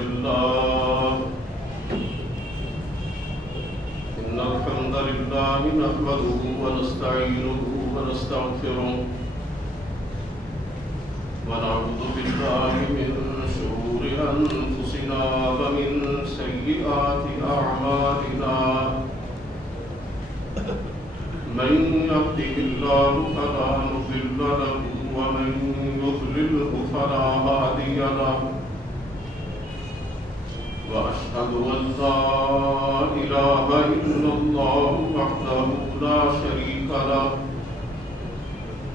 الحمد لله نحمده ونستعينه ونستغفره ونعوذ بالله من شرور أنفسنا ومن سيئات أعمالنا من يهده الله فلا مضل له ومن يضلله فلا هادي له وأشهد أن لا إله إلا الله وحده لا شريك له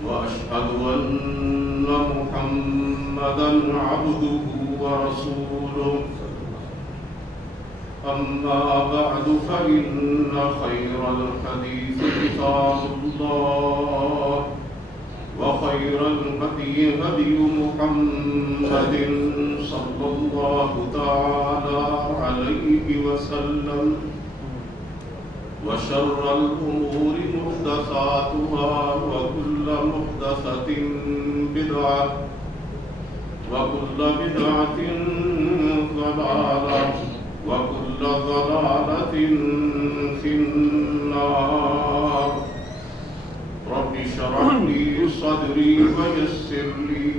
وأشهد أن محمدا عبده ورسوله أما بعد فإن خير الحديث كتاب الله وخير الهدي هدي محمد صلى الله تعالى عليه وسلم وشر الأمور محدثاتها وكل محدثة بدعة وكل بدعة ضلالة وكل ضلالة في النار رب اشرح لي صدري ويسر لي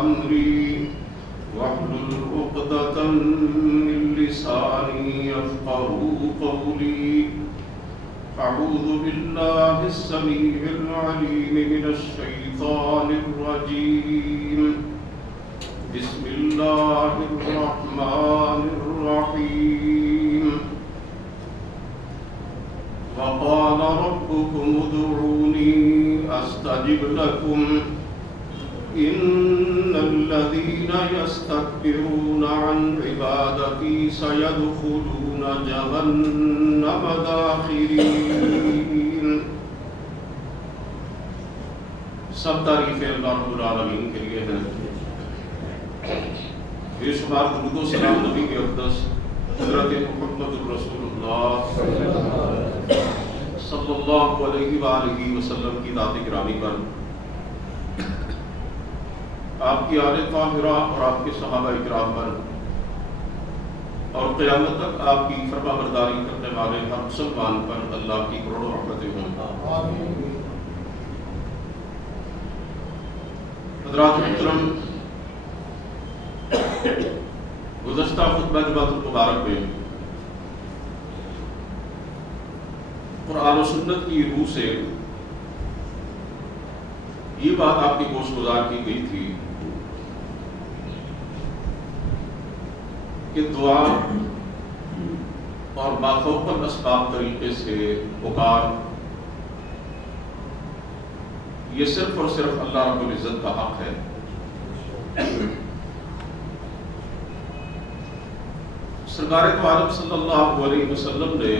أمري واحلل عقدة من لساني يفقهوا قولي أعوذ بالله السميع العليم من الشيطان الرجيم بسم الله الرحمن الرحيم وقال ربكم ادعوني أستجب لكم إن الذين يستكبرون عن عبادتي سيدخلون جهنم داخرين. سب تعریفیں اللہ رب العالمین کے لیے ہیں. بے شمار درود و سلام نبی کے اقدس حضرت محمد الرسول اللہ صلی اللہ علیہ وآلہ وسلم کی ذات گرامی پر، آپ کی آل طاہرہ اور آپ کے صحابہ اکرام پر، اور قیامت تک آپ کی فرما برداری کرنے والے ہر مسلمان پر اللہ کی کروڑوں رحمتیں ہوں. حضرات محترم، گزشتہ خطبہ جمعۃ المبارک میں قرآن و سنت کی روح سے یہ بات آپ کی گوش گزار کی گئی تھی کہ دعا اور مافوق الاسباب طریقے سے پکار یہ صرف اور صرف اللہ رب العزت کا حق ہے. سرکار دو عالم صلی اللہ علیہ وسلم نے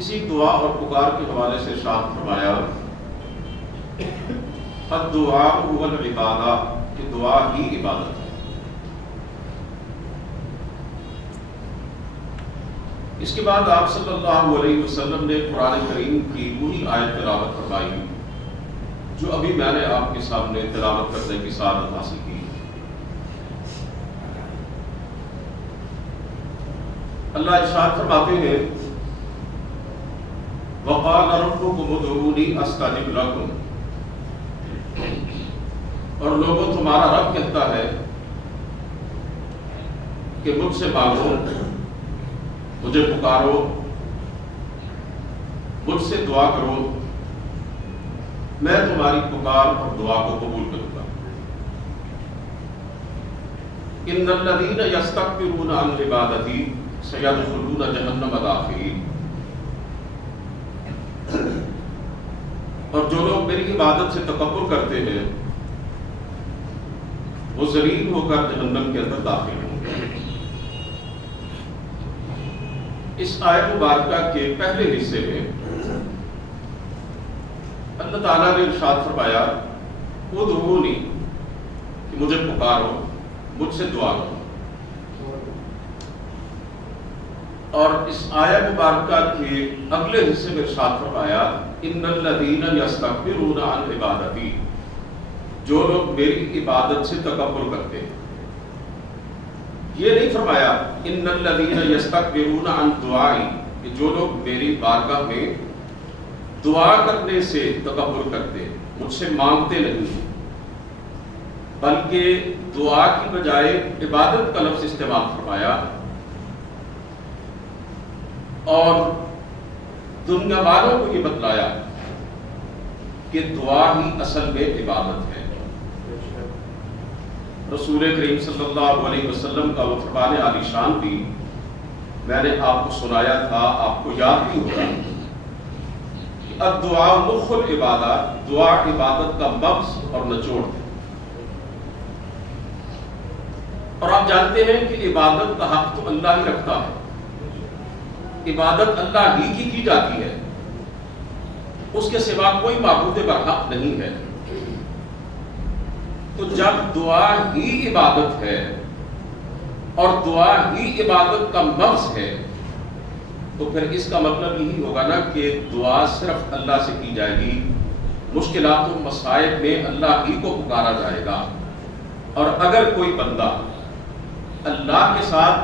اسی دعا اور پکار کے حوالے سے ارشاد فرمایا الدعاء هو العبادہ، کہ دعا ہی عبادت ہے. اس کے بعد آپ صلی اللہ علیہ وسلم نے قرآن کریم کی وہی آیت تلاوت فرمائی جو ابھی میں نے آپ کے سامنے تلاوت کرنے کی سعادت حاصل کی. اللہ ارشاد فرماتے ہیں وقال ربكم ادعوني استجب لكم، اور لوگوں تمہارا رب کہتا ہے کہ مجھ سے مانگو، مجھے پکارو، مجھ سے دعا کرو، میں تمہاری پکار اور دعا کو قبول کروں گا. ان الذين يستكبرون عن عبادتي سيدخلون جهنم داخرين، اور جو لوگ میری عبادت سے تکبر کرتے ہیں وہ ذلیل ہو کر جہنم کے اندر داخل ہوں گے. اس آیت مبارکہ کے پہلے حصے میں اللہ تعالیٰ نے ارشاد فرمایا ادعونی، کہ مجھے پکارو، مجھ سے دعا کرو. اور اس آیت مبارکہ کے اگلے حصے میں ارشاد فرمایا ان الذین یستکبرون عن عبادتی، جو لوگ میری عبادت سے تکبر کرتے ہیں. یہ نہیں فرمایا ان الذین یستکبرون عن دعائی کہ جو لوگ میری بارگاہ میں دعا کرنے سے تکبر کرتے، مجھ سے مانگتے نہیں، بلکہ دعا کی بجائے عبادت کا لفظ استعمال فرمایا اور دنیا والوں کو یہ بتلایا کہ دعا ہی اصل میں عبادت ہے۔ رسول کریم صلی اللہ علیہ وسلم کا وہ فرمان عالی شان بھی میں نے آپ کو سنایا تھا، آپ کو یاد بھی ہوگا کہ الدعاء مخ العبادات، دعا عبادت کا مغز اور نچوڑ ہے۔ اور آپ جانتے ہیں کہ عبادت کا حق تو اللہ ہی رکھتا ہے، عبادت اللہ ہی کی جاتی ہے، اس کے سوا کوئی معبود برحق نہیں ہے۔ تو جب دعا ہی عبادت ہے اور دعا ہی عبادت کا مغز ہے تو پھر اس کا مطلب یہی ہوگا نا کہ دعا صرف اللہ سے کی جائے گی، مشکلات و مصائب میں اللہ ہی کو پکارا جائے گا۔ اور اگر کوئی بندہ اللہ کے ساتھ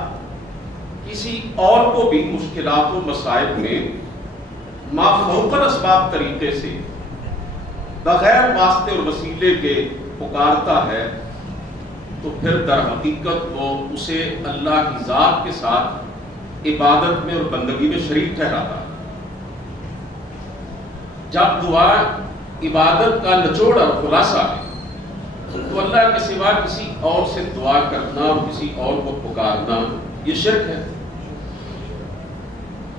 کسی اور کو بھی مشکلات و مصائب میں ما فوق الاسباب طریقے سے بغیر واسطے اور وسیلے کے پکارتا ہے تو پھر در حقیقت وہ اسے اللہ کی ذات کے ساتھ عبادت میں اور بندگی میں شریک ٹھہراتا ہے۔ جب دعا عبادت کا نچوڑ اور خلاصہ ہے تو اللہ کے سوا کسی اور سے دعا کرنا اور کسی اور کو پکارنا یہ شرک ہے۔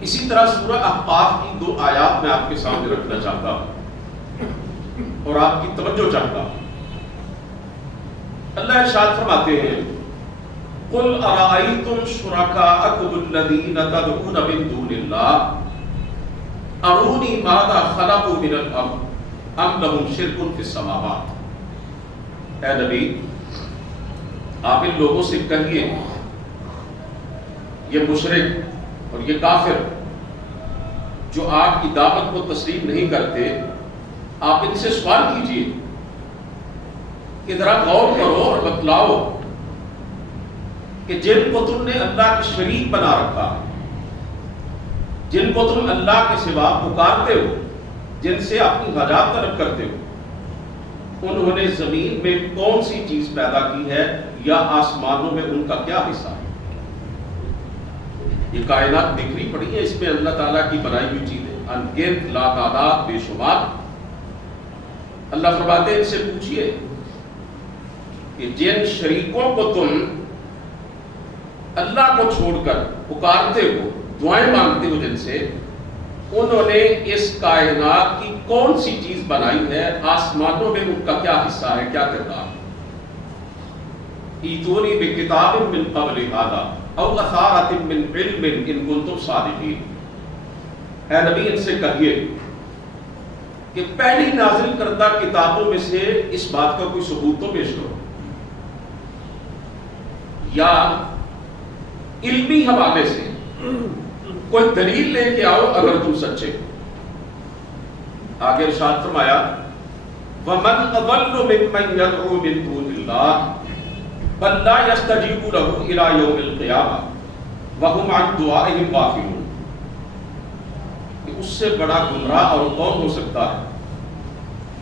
اسی طرح سورہ احقاف کی 2 آیات میں آپ کے سامنے رکھنا چاہتا ہوں اور آپ کی توجہ چاہتا ہوں۔ اللہ ارشاد فرماتے ہیں قُلْ أَرَأَيْتُمْ شُرَكَاءَكُمُ الَّذِينَ تَدْعُونَ مِن دُونِ اللَّهِ أَرُونِي مَاذَا خَلَقُوا مِنَ الْأَرْضِ أَمْ لَهُمْ شِرْكٌ فِي السَّمَاوَاتِ۔ اے نبی آپ ان لوگوں سے کہیے، یہ مشرک اور یہ کافر جو آپ کی دعوت کو تسلیم نہیں کرتے، آپ ان سے سوال کیجئے کہ ذرا غور کرو اور بتلاؤ کہ جن کو تم نے اللہ کے شریک بنا رکھا، جن کو تم اللہ کے سوا پکارتے ہو، جن سے اپنی حاجات طلب کرتے ہو، انہوں نے زمین میں کون سی چیز پیدا کی ہے یا آسمانوں میں ان کا کیا حصہ ہے؟ یہ کائنات بکھری پڑی ہے، اس میں اللہ تعالیٰ کی بنائی ہوئی چیزیں ان گنت لا تعداد بے شمار۔ اللہ فرماتے ہیں ان سے پوچھئے کہ جن شریکوں کو تم اللہ کو چھوڑ کر پکارتے ہو، دعائیں مانگتے ہو جن سے، انہوں نے اس کائنات کی کون سی چیز بنائی ہے، آسمانوں میں ان کا کیا حصہ ہے، کیا کردار ہے؟ ایتونی بکتاب من قبل ھذا او اثارۃ من علم ان کنتم صادقین۔ اے نبی ان سے کہیے کہ پہلی نازل کردہ کتابوں میں سے اس بات کا کوئی ثبوت تو پیش کرو، یا علمی حوالے سے کوئی دلیل لے کے آؤ اگر تم سچے ہو۔ آگے ارشاد فرمایا وَمَنْ أَضَلُّ مِمَّنْ يَدْعُو مِن دُونِ اللَّهِ بَل لَّا يَسْتَجِيبُ لَهُ إِلَى يَوْمِ الْقِيَامَةِ وَهُمْ عَنْ دُعَائِهِمْ غَافِلُونَ۔ کہ اس سے بڑا گمراہ اور کون ہو سکتا ہے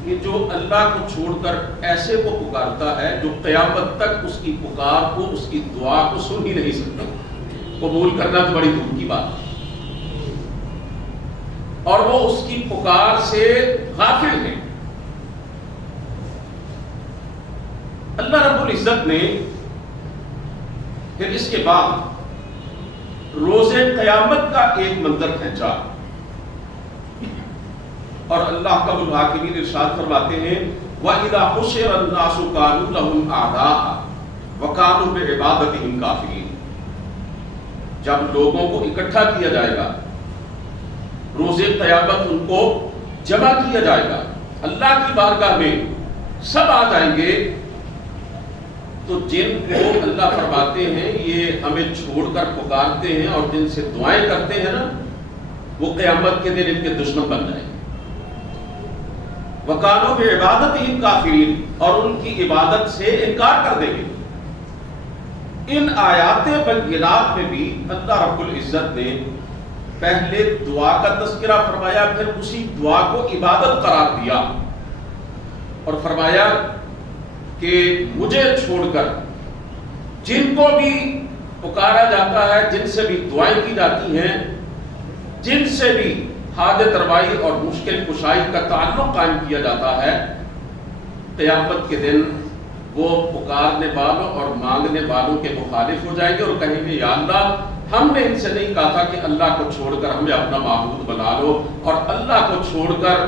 کہ جو اللہ کو چھوڑ کر ایسے کو پکارتا ہے جو قیامت تک اس کی پکار کو، اس کی دعا کو سن ہی نہیں سکتا۔ قبول کرنا تو بڑی دور کی بات ہے، اور وہ اس کی پکار سے غافل ہے۔ اللہ رب العزت نے پھر اس کے بعد روز قیامت کا ایک منظر کھینچا، اور اللہ کا الحاکمین ارشاد فرماتے ہیں وَإِذَا حُشِرَ النَّاسُ كَانُوا لَهُمْ أَعْدَاءً وَكَانُوا بِعِبَادَتِهِمْ كَافِرِينَ۔ جب لوگوں کو اکٹھا کیا جائے گا، روز قیامت ان کو جمع کیا جائے گا، اللہ کی بارگاہ میں سب آ جائیں گے، تو جن کو اللہ فرماتے ہیں یہ ہمیں چھوڑ کر پکارتے ہیں اور جن سے دعائیں کرتے ہیں نا، وہ قیامت کے دن ان کے دشمن بن جائیں گے۔ وَقَالُوا بِعِبَادَتِهِمْ كَافِرِينَ، اور ان کی عبادت سے انکار کر دیں گے۔ ان آیات بینات میں بھی اللہ رب العزت نے پہلے دعا کا تذکرہ فرمایا، پھر اسی دعا کو عبادت قرار دیا اور فرمایا کہ مجھے چھوڑ کر جن کو بھی پکارا جاتا ہے، جن سے بھی دعائیں کی جاتی ہیں، جن سے بھی حاجت روائی اور مشکل کشائی کا تعلق قائم کیا جاتا ہے، قیامت کے دن وہ پکارنے والوں اور مانگنے والوں کے مخالف ہو جائیں گے اور کہیں گے یا اللہ ہم نے ان سے نہیں کہا تھا کہ اللہ کو چھوڑ کر ہمیں اپنا معبود بنا لو، اور اللہ کو چھوڑ کر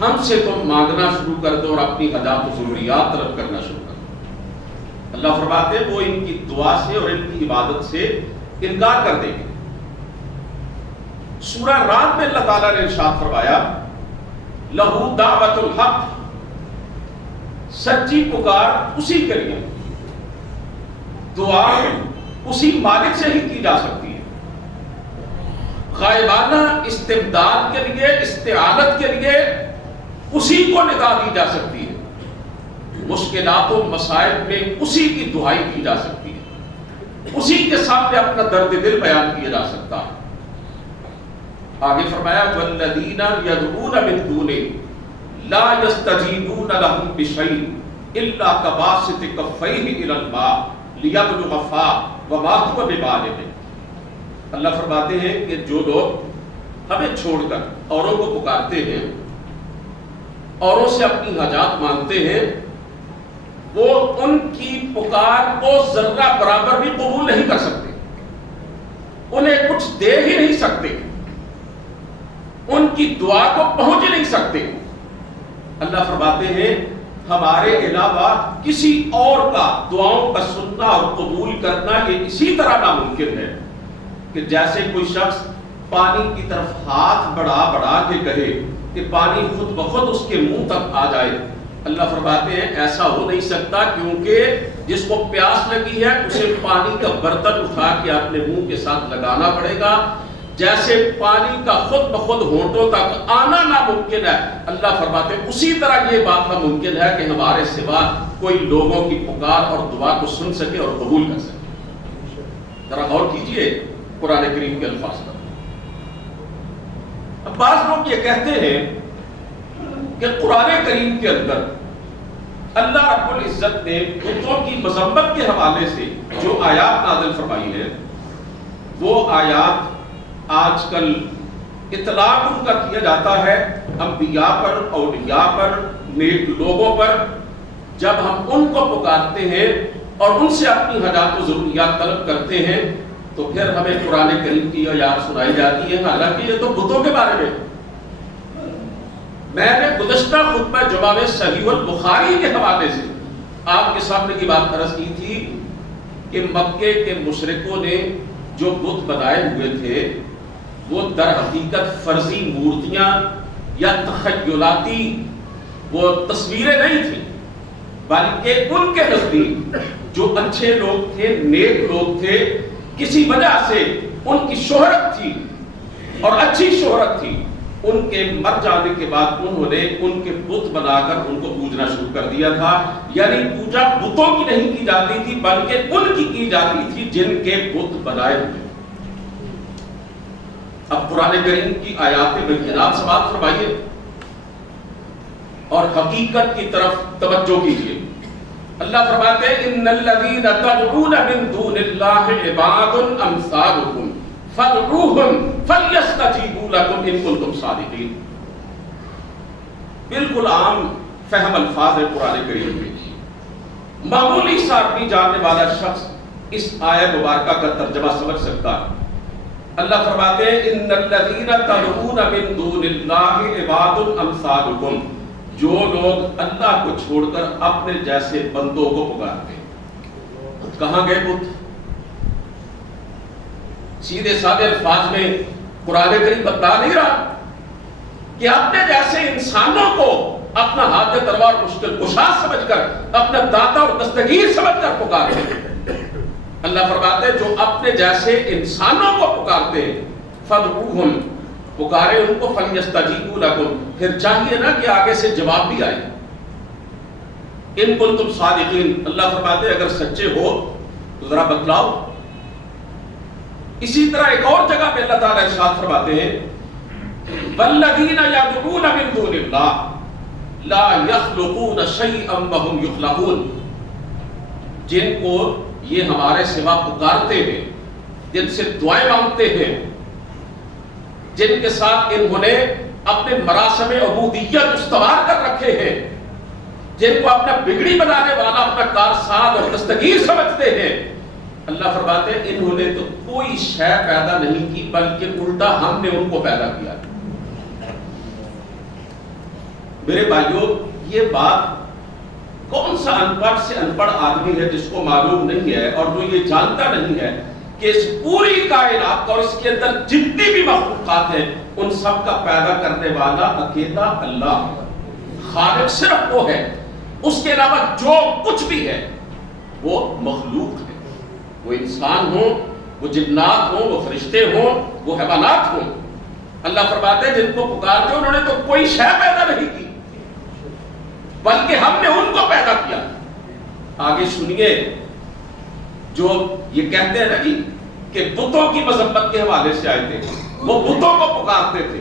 ہم سے تم مانگنا شروع کر دو اور اپنی حاجات و ضروریات طلب کرنا شروع کر دو۔ اللہ فرماتے ہیں وہ ان کی دعا سے اور ان کی عبادت سے انکار کر دیں گے۔ سورہ رات میں اللہ تعالیٰ نے ارشاد فرمایا لہو دعوت الحق، سچی پکار اسی کے لیے، دعا اسی مالک سے ہی کی جا سکتی ہے۔ غائبانہ استمداد کے لیے، استعانت کے لیے اسی کو ندا دی جا سکتی ہے۔ مشکلات و مسائل میں اسی کی دعائی کی جا سکتی ہے، اسی کے سامنے اپنا درد دل بیان کیا جا سکتا ہے۔ آگے فرمایا والذین یدعون من دونہ لا یستجیبون لهم بشیء الا کباسط کفیہ الی الماء لیبلغ فاہ وما هو ببالغہ۔ اللہ فرماتے ہیں کہ جو لوگ ہمیں چھوڑ کر اوروں کو پکارتے ہیں، اوروں سے اپنی حاجات مانگتے ہیں، وہ ان کی پکار کو ذرہ برابر بھی قبول نہیں کر سکتے، انہیں کچھ دے ہی نہیں سکتے، ان کی دعا کو پہنچ ہی نہیں سکتے۔ اللہ فرماتے ہیں ہمارے علاوہ کسی اور کا دعاؤں کا سننا اور قبول کرنا یہ اسی طرح ناممکن ہے کہ جیسے کوئی شخص پانی کی طرف ہاتھ بڑھا کے کہے کہ پانی خود بخود اس کے منہ تک آ جائے۔ اللہ فرماتے ہیں ایسا ہو نہیں سکتا، کیونکہ جس کو پیاس لگی ہے اسے پانی کا برتن اٹھا کے اپنے منہ کے ساتھ لگانا پڑے گا، جیسے پانی کا خود بخود ہونٹوں تک آنا ناممکن ہے۔ اللہ فرماتے ہیں اسی طرح یہ بات ناممکن ہے کہ ہمارے سوا کوئی لوگوں کی پکار اور دعا کو سن سکے اور قبول کر سکے۔ ذرا غور کیجئے قرآن کریم کے الفاظ پر۔ اب بعض لوگ یہ کہتے ہیں کہ قرآن کریم کے اندر اللہ رب العزت نے بتوں کی مذمت کے حوالے سے جو آیات نازل فرمائی ہے، وہ آیات آج کل اطلاق ان کا کیا جاتا ہے انبیاء پر، اولیاء پر، نیک لوگوں پر۔ جب ہم ان کو پکارتے ہیں اور ان سے اپنی حاجات و ضروریات طلب کرتے ہیں تو پھر ہمیں قرآن کریم کی آیات سنائی جاتی ہے، حالانکہ یہ تو بتوں کے بارے میں۔ میں نے گزشتہ خطبہ جمعہ میں صحیح البخاری کے حوالے سے آپ کے سامنے کی بات عرض کی تھی کہ مکے کے مشرکوں نے جو بت بنائے ہوئے تھے وہ در حقیقت فرضی مورتیاں یا تخیلاتی وہ تصویریں نہیں تھیں، بلکہ ان کے نزدیک جو اچھے لوگ تھے، نیک لوگ تھے، کسی وجہ سے ان کی شہرت تھی اور اچھی شہرت تھی، ان کے مر جانے کے بعد انہوں نے ان کے بت بنا کر ان کو پوجنا شروع کر دیا تھا۔ یعنی پوجا بتوں کی نہیں کی جاتی تھی بلکہ ان کی جاتی تھی جن کے بت بنائے ہوئے۔ اب قرآن کریم کی آیات بینات سماعت فرمائیے اور حقیقت کی طرف توجہ کیجیے۔ اللہ فرماتے ہیں ان الذین تدعون من دون اللہ عباد امثالکم فادعوہم فلیستجیبوا لکم ان کنتم صادقین۔ بالکل عام فہم الفاظ ہے قرآن کریم میں، معمولی سا عربی جاننے والا شخص اس آیت مبارکہ کا ترجمہ سمجھ سکتا ہے۔ اللہ فرماتے ہیں ان الذین تدعون من دون اللہ عباد امثالکم، جو لوگ اللہ کو چھوڑ کر اپنے جیسے بندوں کو پکارتے ہیں۔ کہاں گئے بت؟ سیدھے سادے الفاظ میں قرآن کریم بتا نہیں رہا کہ اپنے جیسے انسانوں کو اپنا حاجت روا اور مشکل کشا سمجھ کر، اپنا داتا اور دستگیر سمجھ کر پکارتے ہیں۔ اللہ فرماتے ہیں جو اپنے جیسے انسانوں کو پکارتے ہیں فادعوہم، پکارے ان کو، فلیستجیبوا لکم، پھر چاہیے نا کہ آگے سے جواب بھی آئے۔ ان کنتم صادقین، اللہ فرماتے ہیں اگر سچے ہو تو ذرا بتلاؤ. اسی طرح ایک اور جگہ پہ اللہ تعالیٰ ارشاد فرماتے ہیں والذین یدعون من دون اللہ لا یخلقون شیئا وهم یخلقون. جن کو یہ ہمارے سوا پکارتے ہیں، جن سے دعائیں مانگتے ہیں، جن کے ساتھ انہوں نے اپنے مراسم عبودیت استوار کر رکھے ہیں، جن کو اپنا بگڑی بنانے والا اپنا کارساز اور دستگیر سمجھتے ہیں، اللہ فرماتے ہیں انہوں نے تو کوئی شے پیدا نہیں کی بلکہ الٹا ہم نے ان کو پیدا کیا. میرے بھائیوں، یہ بات کون سا ان پڑھ سے ان پڑھ آدمی ہے جس کو معلوم نہیں ہے اور جو یہ جانتا نہیں ہے کہ اس پوری کائنات اور اس کے اندر جتنی بھی مخلوقات ہیں ان سب کا پیدا کرنے والا اکیلا اللہ ہے. خالق صرف وہ ہے، اس کے علاوہ جو کچھ بھی ہے وہ مخلوق ہے. وہ انسان ہوں، وہ جنات ہوں، وہ فرشتے ہوں، وہ حیوانات ہوں. اللہ فرماتے ہیں جن کو پکارتے انہوں نے تو کوئی شے پیدا نہیں کی بلکہ ہم نے ان کو پیدا کیا. آگے سنیے، جو یہ کہتے ہیں نا جی کہ بتوں کی مذمت کے حوالے سے آئے تھے، وہ بتوں کو پکارتے تھے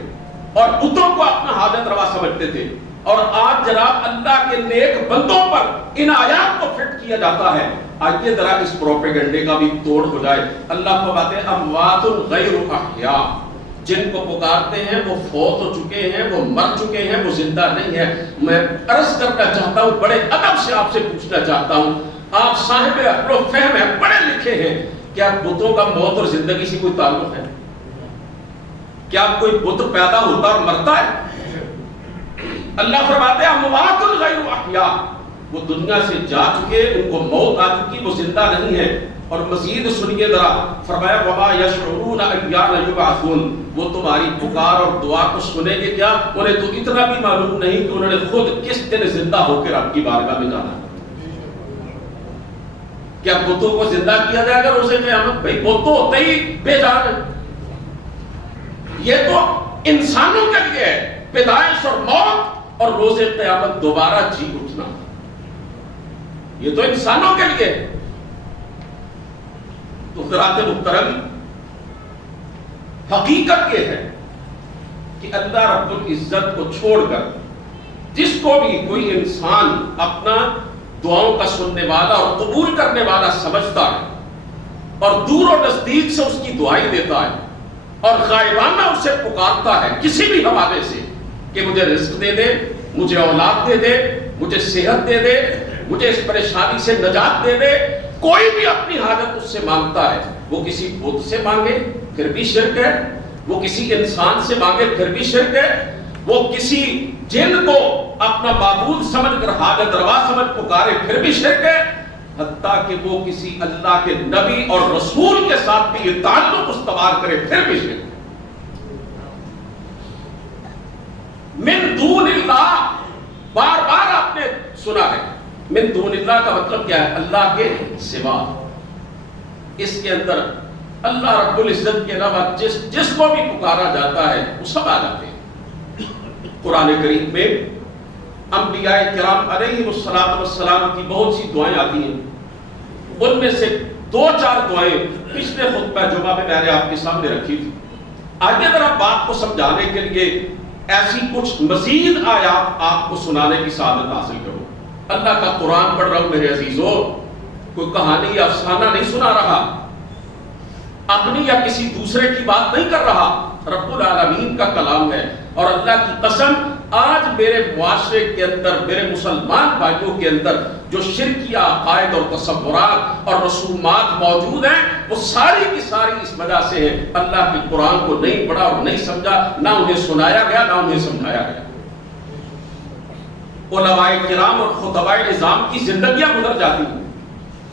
اور بتوں کو اپنا حاجت روا سمجھتے تھے، اور آج جناب اللہ کے نیک بندوں پر ان آیات کو فٹ کیا جاتا ہے. آئیے ذرا اس پروپیگنڈے کا بھی توڑ ہو جائے. اللہ فرماتے ہیں اموات غیر احیاء. جن کو پکارتے ہیں وہ فوت ہو چکے ہیں، وہ مر چکے ہیں، وہ زندہ نہیں ہے. میں عرض کرنا چاہتا ہوں، بڑے ادب سے آپ سے پوچھنا چاہتا ہوں، آپ صاحب عقل و فہم ہیں، پڑھے لکھے ہیں، کیا بتوں کا موت اور زندگی سے کوئی تعلق ہے؟ کیا کوئی بت پیدا ہوتا اور مرتا ہے؟ اللہ فرماتے ہیں اموات غیر احیاء. وہ دنیا سے جا چکے، ان کو موت آ چکی، وہ زندہ نہیں ہے. اور مزید سنیے ذرا، فرمایا وما یشعرون ایان یبعثون. وہ تمہاری پکار اور دعا کو سنیں گے کیا؟ انہیں تو اتنا بھی معلوم نہیں کہ انہوں نے خود کس دن زندہ ہو کر آپ کی بارگاہ میں جانا. کیا بتوں کو زندہ کیا جائے گا روزے قیامت؟ بھائی وہ تو ہوتے ہی بے جان ہے. یہ تو انسانوں کے لیے ہے، پیدائش اور موت اور روز قیامت دوبارہ جی اٹھنا. یہ تو انسانوں کے لیے ہے. تو حضرات محترم، حقیقت یہ ہے کہ اللہ رب العزت کو چھوڑ کر جس کو بھی کوئی انسان اپنا دعاؤں کا سننے والا اور قبول کرنے والا سمجھتا ہے اور دور و نزدیک سے اس کی دعائیں دیتا ہے اور غائبانہ اسے پکارتا ہے کسی بھی حوالے سے کہ مجھے رزق دے دے، مجھے اولاد دے دے، مجھے صحت دے دے، مجھے اس پریشانی سے نجات دے دے، کوئی بھی اپنی حاجت اس سے مانگتا ہے، وہ کسی بت سے مانگے پھر بھی شرک ہے، وہ کسی انسان سے مانگے پھر بھی شرک ہے، وہ کسی جن کو اپنا معبود سمجھ کر حاجت روا سمجھ پکارے پھر بھی شرک ہے، حتیٰ کہ وہ کسی اللہ کے نبی اور رسول کے ساتھ بھی یہ تعلق استوار کرے پھر بھی شرک ہے. من دون اللہ، بار بار آپ نے سنا ہے. من دون اللہ کا مطلب کیا ہے؟ اللہ کے سوا. اس کے اندر اللہ رب العزت کے علاوہ جس کو بھی پکارا جاتا ہے وہ سب آ جاتے ہیں. قرآن کریم میں انبیاء کرام علیہ السلام کی بہت سی دعائیں آتی ہیں. ان میں سے 2-4 دعائیں پچھلے خطبہ جمعہ میں نے آپ کے سامنے رکھی تھی. آگے ذرا بات کو سمجھانے کے لیے ایسی کچھ مزید آیات آپ کو سنانے کی سعادت حاصل کروں. اللہ کا قرآن پڑھ رہا ہوں میرے عزیزوں، کوئی کہانی یا افسانہ نہیں سنا رہا، اپنی یا کسی دوسرے کی بات نہیں کر رہا، رب العالمین کا کلام ہے. اور اللہ کی قسم، آج میرے معاشرے کے اندر، میرے مسلمان بھائیوں کے اندر جو شرکیہ عقائد اور تصورات اور رسومات موجود ہیں وہ ساری کی ساری اس وجہ سے ہیں اللہ کے قرآن کو نہیں پڑھا اور نہیں سمجھا، نہ انہیں سنایا گیا نہ انہیں سمجھایا گیا. علماء کرام اور خطباء نظام کی زندگیاں گزر جاتی ہیں،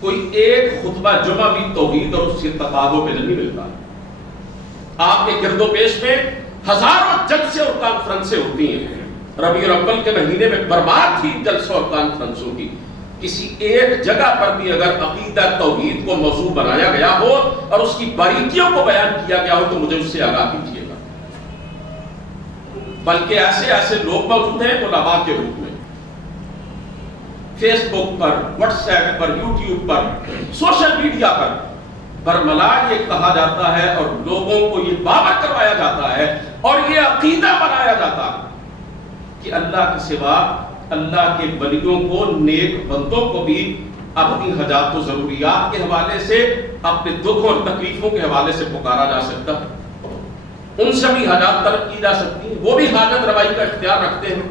کوئی ایک خطبہ جمعہ بھی توحید اور اس کے تقاضوں پہ نہیں ملتا. آپ کے گرد و پیش میں ہزاروں جلسے اور کانفرنسیں ہوتی ہیں. ربیع الاول کے مہینے میں برباد تھی جلسوں اور کانفرنسوں کی. کسی ایک جگہ پر بھی اگر عقیدہ توحید کو موضوع بنایا گیا ہو اور اس کی باریکیوں کو بیان کیا گیا ہو تو مجھے اس سے آگاہ کیجیے گا. بلکہ ایسے لوگ موجود ہیں علماء کے روپ میں، فیس بک پر، واٹس ایپ پر، یوٹیوب پر، سوشل میڈیا پر برملا یہ کہا جاتا ہے اور لوگوں کو یہ باور کروایا جاتا ہے اور یہ عقیدہ بنایا جاتا ہے کہ اللہ کے سوا اللہ کے ولیوں کو، نیک بندوں کو بھی اپنی حاجات و ضروریات کے حوالے سے، اپنے دکھ اور تکلیفوں کے حوالے سے پکارا جا سکتا ہے، ان سے بھی حاجات طلب کی جا سکتی ہیں، وہ بھی حاجت روائی کا اختیار رکھتے ہیں،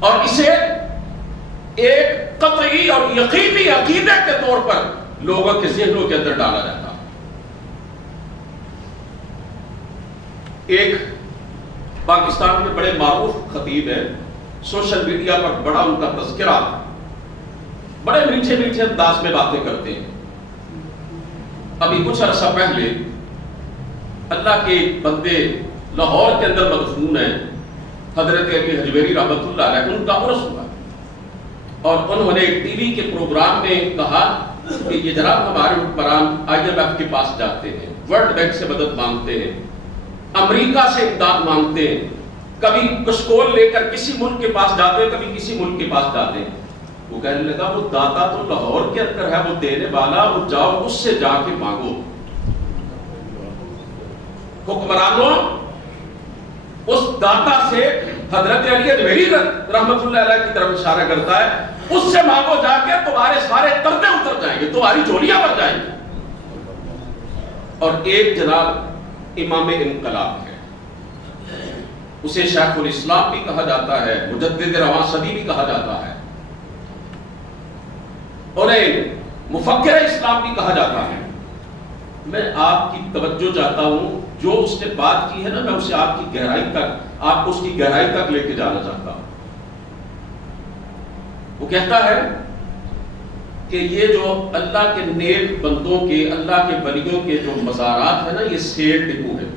اور اسے ایک قطعی اور یقینی عقیدے کے طور پر لوگوں کے ذہنوں کے اندر ڈالا جاتا ہے۔ ایک پاکستان میں بڑے معروف خطیب ہیں، سوشل میڈیا پر بڑا ان کا تذکرہ، بڑے میٹھے میٹھے انداز میں باتیں کرتے ہیں۔ ابھی کچھ عرصہ پہلے اللہ کے بندے لاہور کے اندر مدفون ہیں، حضرت علی حجویری رحمۃ اللہ علیہ، ان کا عرس ہوا اور انہوں نے ٹی وی کے پروگرام میں کہا کہ یہ جناب ہمارے حکمران IMF کے پاس جاتے ہیں، ورلڈ بینک سے مدد مانگتے ہیں، امریکہ سے امداد مانگتے ہیں، کبھی کشکول لے کر کسی ملک کے پاس جاتے ہیں، کبھی کسی ملک کے پاس جاتے ہیں۔ وہ کہنے لگا وہ داتا تو لاہور کے اندر ہے، وہ دینے والا، وہ جاؤ اس سے جا کے مانگو۔ حکمرانوں اس داتا سے حضرت علی حجویری رحمۃ اللہ علیہ کی طرف اشارہ کرتا ہے، اس سے مانگو جا کے، تمہارے سارے قرضے اتر جائیں گے، تمہاری جھولیاں بھر جائیں گی۔ اور ایک جناب امام انقلاب ہے، اسے شیخ الاسلام بھی کہا جاتا ہے، مجدد رواں صدی بھی کہا جاتا ہے، انہیں مفکر اسلام بھی کہا جاتا ہے۔ میں آپ کی توجہ چاہتا ہوں، جو اس نے بات کی ہے نا، میں اسے آپ کی گہرائی تک، آپ کو اس کی گہرائی تک لے کے جانا چاہتا ہوں۔ وہ کہتا ہے کہ یہ جو اللہ کے نیک بندوں کے، اللہ کے ولیوں کے جو مزارات ہیں نا، یہ سیل ڈپو ہے۔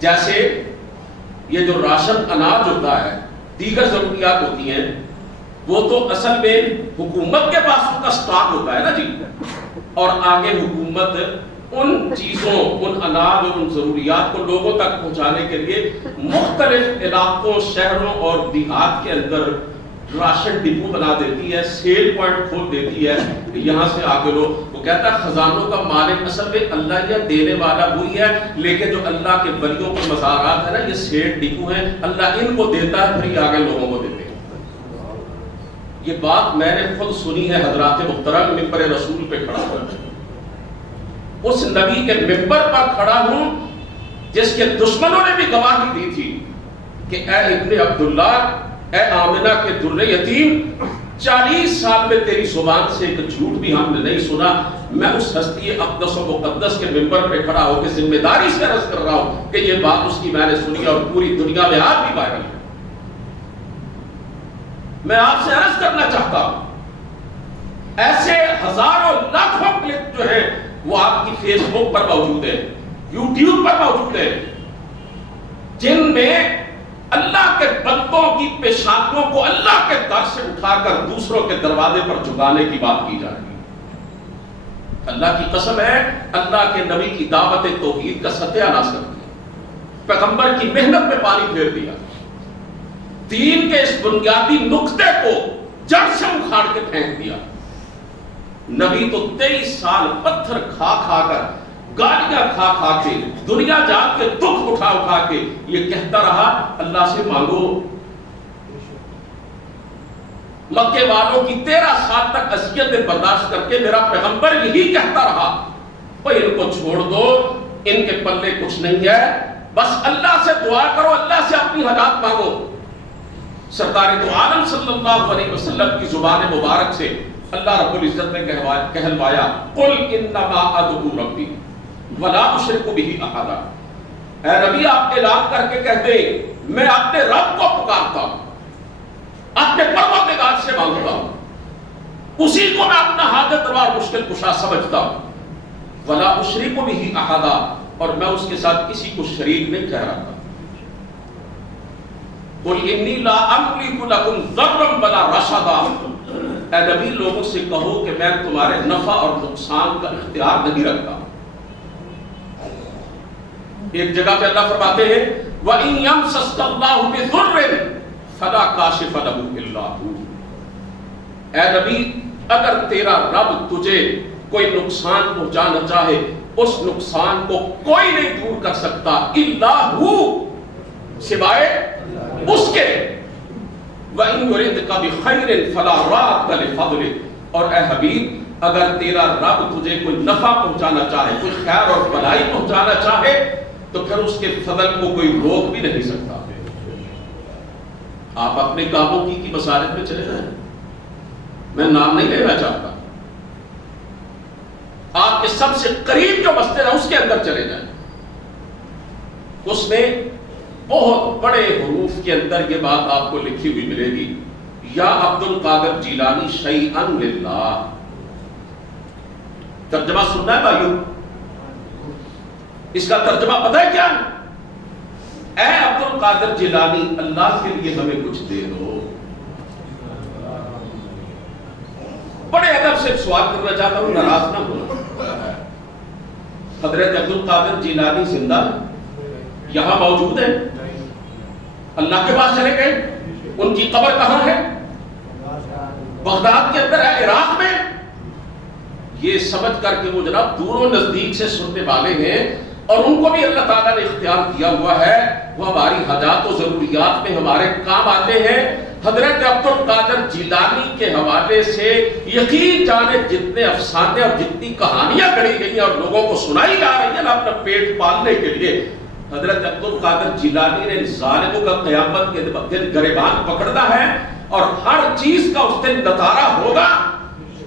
جیسے یہ جو راشن اناج ہوتا ہے، دیگر ضروریات ہوتی ہیں، وہ تو اصل میں حکومت کے پاس ان کا سٹاک ہوتا ہے نا جی، اور آگے حکومت ان چیزوں، ان اناج اور ان ضروریات کو لوگوں تک پہنچانے کے لیے مختلف علاقوں، شہروں اور دیہات کے اندر راشن ڈپو بنا دیتی ہے، سیل پوائنٹ کھول دیتی ہے، یہاں سے آگے لو۔ وہ کہتا ہے خزانوں کا مالک اصل میں اللہ یا دینے والا وہی ہے، لیکن جو اللہ کے ولیوں کے مزارات ہے نا، یہ سیل ڈپو ہیں، اللہ ان کو دیتا ہے، پھر یہ آگے لوگوں کو دیتے ہیں۔ یہ بات میں نے خود سنی ہے حضرات محترم ممبر رسول پہ کھڑا ہوں، اس نبی کے ممبر پر کھڑا ہوں جس کے دشمنوں نے بھی گواہی دی تھی کہ اے ابن عبداللہ، اے آمنہ کے در یتیم، 40 سال میں تیری زبان سے ایک جھوٹ بھی ہم نے نہیں سنا۔ میں اس ہستی اقدس و مقدس کے ممبر پہ کھڑا ہو کے ذمہ داری سے عرض کر رہا ہوں کہ یہ بات اس کی میں نے سنی اور پوری دنیا میں آج بھی وائرل ہے۔ میں آپ سے عرض کرنا چاہتا ہوں، ایسے ہزاروں لاکھوں کلپ جو ہیں وہ آپ کی فیس بک پر موجود ہے، یوٹیوب پر موجود ہے، جن میں اللہ کے بندوں کی پیشانیوں کو اللہ کے در سے اٹھا کر دوسروں کے دروازے پر جھکانے کی بات کی جا رہی ہے۔ اللہ کی قسم ہے، اللہ کے نبی کی دعوت توحید کا ستیہ ناش کر دیا، پیغمبر کی محنت میں پانی پھیر دیا، دین کے اس بنیادی نقطے کو جڑ سے اکھاڑ کے پھینک دیا۔ نبی تو 23 سال پتھر کھا کھا کر، گالیاں کھا کھا کے، دنیا جات کے دکھ اٹھا اٹھا کے یہ کہتا رہا اللہ سے مانگو۔ مکے والوں کی 13 سال تک اذیتیں برداشت کر کے میرا پیغمبر یہی کہتا رہا، بھئی ان کو چھوڑ دو، ان کے پلے کچھ نہیں ہے، بس اللہ سے دعا کرو، اللہ سے اپنی حاجات مانگو۔ سرکار دو عالم صلی اللہ علیہ وسلم کی زبان مبارک سے اللہ رب العزت نے کہلوایا، قل انما ادعو ربی ولا اشرک بہ احدا۔ اے نبی آپ اعلان کر کے کہہ دیں، میں اپنے رب کو پکارتا ہوں، اپنے پروردگار سے مانگتا ہوں، اسی کو میں اپنا حاجت روا اور مشکل کشا سمجھتا ہوں، ولا اشرک بہ احدا، اور میں اس کے ساتھ کسی کو شریک نہیں ٹھہراتا۔ قل انی لا املک لکم ضرا ولا رشدا۔ اے نبی لوگوں سے کہو کہ میں تمہارے نفع اور نقصان کا اختیار نہیں رکھتا۔ ایک جگہ پہ اللہ فرماتے ہیں وَإِن يَمْسَسْكَ اللَّهُ بِضُرٍّ فلا کاشف لہ الا ہو، اے نبی اگر تیرا رب تجھے کوئی نقصان پہنچانا چاہے اس نقصان کو کوئی نہیں دور کر سکتا الا ہو، سوائے اس کے، وَإِن يُرِدْكَ بِخَيْرٍ فَلَا رَادَّ لِفَضْلِهِ، اور اے حبیب اگر تیرا رب تجھے کوئی نفع پہنچانا چاہے، کوئی خیر اور بھلائی پہنچانا چاہے تو پھر اس کے فضل کو کوئی روک بھی نہیں سکتا۔ آپ اپنے کاموں کی مساجد میں چلے جائیں، میں نام نہیں لینا چاہتا، آپ کے سب سے قریب جو مسجد ہے اس کے اندر چلے جائیں، اس میں بہت بڑے حروف کے اندر یہ بات آپ کو لکھی ہوئی ملے گی، یا عبد القادر جیلانی شیئا للہ۔ ترجمہ سننا ہے بھائیو، اس کا ترجمہ پتہ ہے کیا؟ اے عبد القادر جیلانی اللہ کے لیے ہمیں کچھ دے دو۔ بڑے ادب سے سوال کرنا چاہتا ہوں، ناراض نہ ہونا، حضرت عبد القادر جیلانی زندہ یہاں موجود ہے؟ اللہ کے پاس چلے گئے؟ ان کی قبر کہاں ہے؟ بغداد کے اندر ہے، عراق میں؟ یہ سمجھ کر کے وہ جناب دور و نزدیک سے سننے والے ہیں، اور ان کو بھی اللہ تعالیٰ نے اختیار کیا ہوا ہے، وہ ہماری حاجات و ضروریات میں ہمارے کام آتے ہیں۔ حضرت عبد القادر جیلانی کے حوالے سے یقین جانے جتنے افسانے اور جتنی کہانیاں گڑھی گئی ہیں اور لوگوں کو سنائی جا رہی ہیں نا اپنا پیٹ پالنے کے لیے، حضرت عبد القادر جیلانی نے ظالموں کا قیامت کے دن گریبان پکڑنا ہے اور ہر چیز کا اس دن نتارا ہوگا۔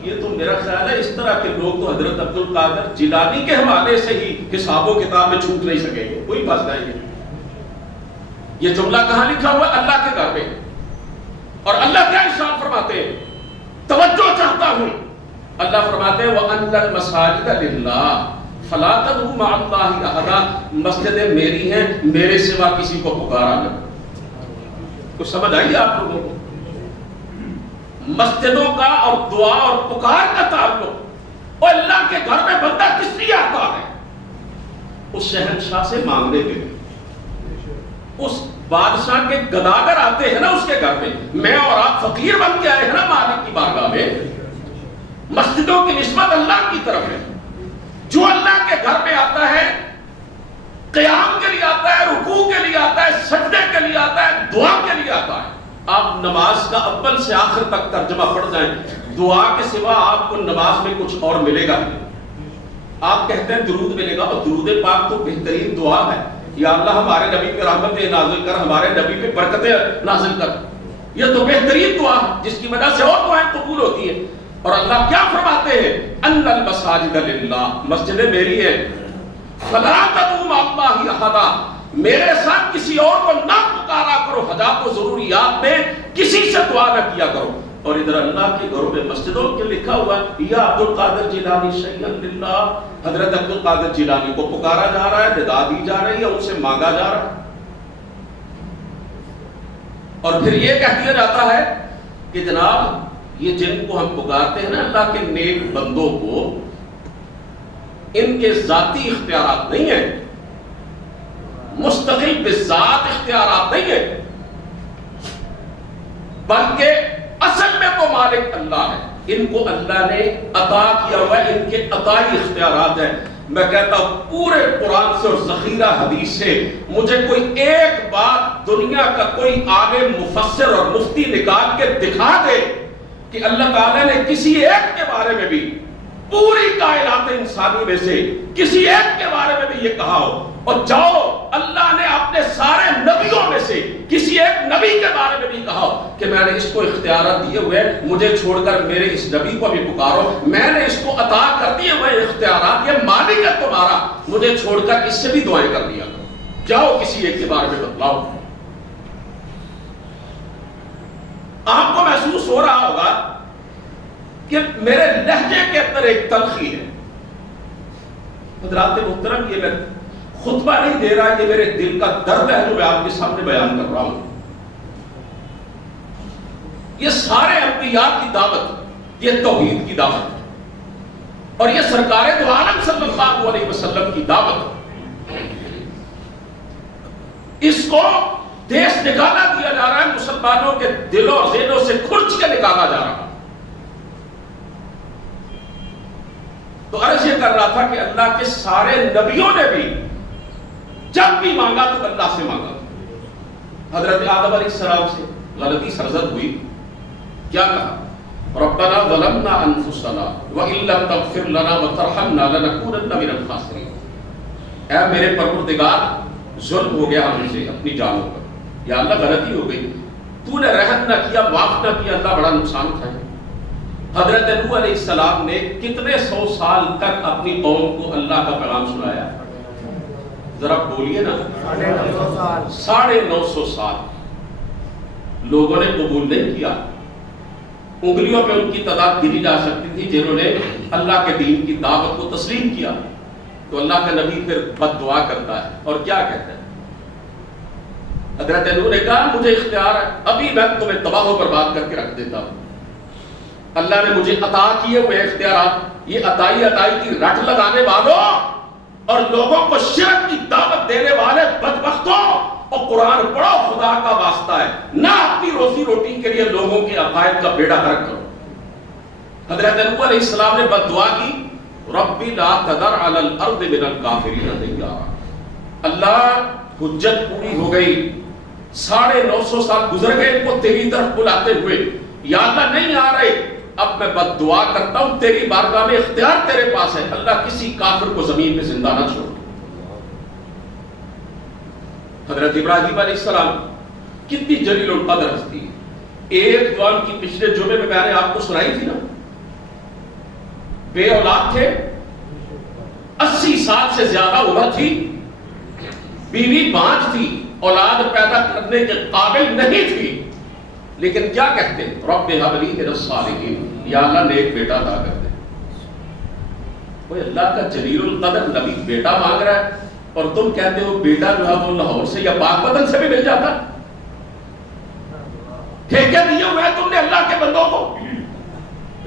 یہ تو میرا خیال ہے اس طرح کے لوگ تو حضرت عبد القادر جیلانی کے حوالے سے ہی حساب و کتاب میں چھوٹ نہیں سکیں گے، کوئی پھنس جائیں گے۔ یہ جملہ کہاں لکھا ہوا ہے؟ اللہ کے گھر میں، اور اللہ کیا ارشاد فرماتے ہیں؟ توجہ چاہتا ہوں، اللہ فرماتے ہیں وَأَنَّ الْمَسَاجِدَ لِلَّهِ فَلَا تَدْعُوا مَعَ اللَّهِ أَحَدًا، مسجدیں میری ہیں، میرے سوا کسی کو پکارا نہ۔ کچھ سمجھ آئیے آپ لوگوں کو؟ مسجدوں کا اور دعا اور پکار کا تعلق، اور اللہ کے گھر میں بندہ کس لیے آتا ہے؟ اس شہنشاہ سے مانگنے کے لیے، اس بادشاہ کے گداگر آتے ہیں نا اس کے گھر میں، میں اور آپ فقیر بن کے آئے ہیں نا مالک کی بارگاہ میں۔ مسجدوں کی نسبت اللہ کی طرف ہے، جو اللہ کے گھر میں آتا ہے قیام کے لیے آتا ہے، رکوع کے لیے آتا ہے، سجدے کے لیے آتا ہے، دعا کے لیے آتا ہے۔ آپ نماز کا اول سے آخر تک ترجمہ پڑھ جائیں، دعا کے سوا آپ کو نماز میں کچھ اور ملے گا نہیں۔ آپ کہتے ہیں درود ملے گا، اور درود پاک تو بہترین دعا ہے، یا اللہ ہمارے نبی پہ رحمتیں نازل کر، ہمارے نبی پہ برکتیں نازل کر، یہ تو بہترین دعا ہے جس کی وجہ سے اور دعائیں قبول ہوتی ہیں۔ اور اللہ کیا فرماتے ہیں؟ ان المساجد للہ، مسجدیں میری ہیں، فلا تدعوا مع اللہ احدا، میرے ساتھ کسی اور کو نہ پکارا کرو، حاجات و ضروریات میں کسی سے دعا نہ کیا کرو۔ اور ادھر اللہ کے گھروں میں مسجدوں کے لکھا ہوا یا عبد القادر جیلانی شیئا للہ، حضرت عبد القادر جیلانی کو پکارا جا رہا ہے، ندا دی جا رہی ہے، ان سے مانگا جا رہا ہے۔ اور پھر یہ کہہ دیا جاتا ہے کہ جناب یہ جن کو ہم پکارتے ہیں نا اللہ کے نیک بندوں کو، ان کے ذاتی اختیارات نہیں ہیں، مستقل بذات اختیارات نہیں ہے، بلکہ اصل میں تو مالک اللہ ہے، ان کو اللہ نے عطا کیا ہوا ہے، ان کے عطائی اختیارات ہیں۔ میں کہتا ہوں پورے قرآن سے اور ذخیرہ حدیث سے مجھے کوئی ایک بات دنیا کا کوئی عالم مفسر اور مفتی نکال کے دکھا دے کہ اللہ تعالیٰ نے کسی ایک کے بارے میں بھی، پوری کائنات انسانی میں سے کسی ایک کے بارے میں بھی یہ کہا ہو، اور جاؤ اللہ نے اپنے سارے نبیوں میں سے کسی ایک نبی کے بارے میں بھی کہا ہو کہ میں نے اس کو اختیارات دیے ہوئے، مجھے چھوڑ کر میرے اس نبی کو بھی پکارو، میں نے اس کو عطا کر دیے ہوئے اختیارات، یہ مالک ہے تمہارا، مجھے چھوڑ کر اس سے بھی دعائیں کر لیا کرو، جاؤ کسی ایک کے بارے میں بتلاؤ۔ آپ کو محسوس ہو رہا ہوگا کہ میرے لہجے کے اندر ایک تلخی ہے۔ حضرات محترم، یہ میں خطبہ نہیں دے رہا، یہ میرے دل کا درد ہے جو میں آپ کے سامنے بیان کر رہا ہوں۔ یہ سارے انبیاء کی دعوت، یہ توحید کی دعوت ہے، اور یہ سرکار دو عالم صلی اللہ علیہ وسلم کی دعوت ہے۔ اس کو دیش نکالا دیا جا رہا ہے، مسلمانوں کے دلوں اور ذہنوں سے کھرچ کے نکالا جا رہا ہے۔ تو عرض یہ کر رہا تھا کہ اللہ کے سارے نبیوں نے بھی جب بھی مانگا تو اللہ سے مانگا۔ حضرت آدم علیہ السلام سے غلطی سرزد ہوئی، کیا کہا؟ ربنا ظلمنا انفسنا وان لم تغفر لنا وترحمنا لنكونن من الخاسرین۔ اے میرے پروردگار، ظلم ہو گیا ہم سے اپنی جانوں پر، یا اللہ غلطی ہو گئی، تو نے رحم نہ کیا، معاف نہ کیا، اللہ بڑا نقصان اٹھائے۔ حضرت نوح علیہ السلام نے کتنے سو سال تک اپنی قوم کو اللہ کا پیغام سنایا؟ ذرا بولیے نا، 950 سال لوگوں نے قبول نہیں کیا۔ انگلیوں پہ ان کی تعداد گنی جا سکتی تھی جنہوں نے اللہ کے دین کی دعوت کو تسلیم کیا۔ تو اللہ کا نبی پھر بد دعا کرتا ہے اور کیا کہتا ہے؟ حضرت نوح نے کہا مجھے اختیار ہے، ابھی میں تمہیں تباہ و برباد کر کے رکھ دیتا ہوں۔ اللہ نے مجھے عطا کیے ہوئے اختیارات، یہ عطائی کی رٹ لگانے والوں اور لوگوں کو شرک کی دعوت دینے والے بدبختوں، اور قرآن پڑھو، خدا کا واسطہ ہے، نہ اپنی روزی روٹی کے لیے لوگوں کے عقائد کا بیڑا غرق کرو۔ حضرت نوح علیہ السلام نے بد دعا کی، ربی لا تذر علی الارض من الکافرین دیارا۔ اللہ حجت پوری ہو گئی، 950 سال گزر گئے ان کو تیری طرف بلاتے ہوئے، یا اللہ نہیں آ رہے، اب میں بد دعا کرتا ہوں، تیری بارگاہ میں اختیار تیرے پاس ہے، اللہ کسی کافر کو زمین میں زندہ نہ چھوڑ۔ حضرت ابراہیم علیہ السلام کتنی جلیل القدر ہستی ہے، ایک دعا کی پچھلے جمعے میں میں نے آپ کو سنائی تھی نا، بے اولاد تھے، 80 سال سے زیادہ عمر تھی، بیوی بانجھ تھی، اولاد پیدا کرنے کے قابل نہیں تھی، لیکن کیا کہتے ہیں؟ رب ہب لی من الصالحین، یا اللہ نیک بیٹا عطا کر دے۔ کوئی اللہ کا جلیل القدر نبی بیٹا مانگ رہا ہے اور تم کہتے ہو بیٹا جو ہے وہ لاہور سے یا پاک پتن سے بھی مل جاتا۔ ٹھیکے دیے ہوئے ہیں تم نے اللہ کے بندوں کو،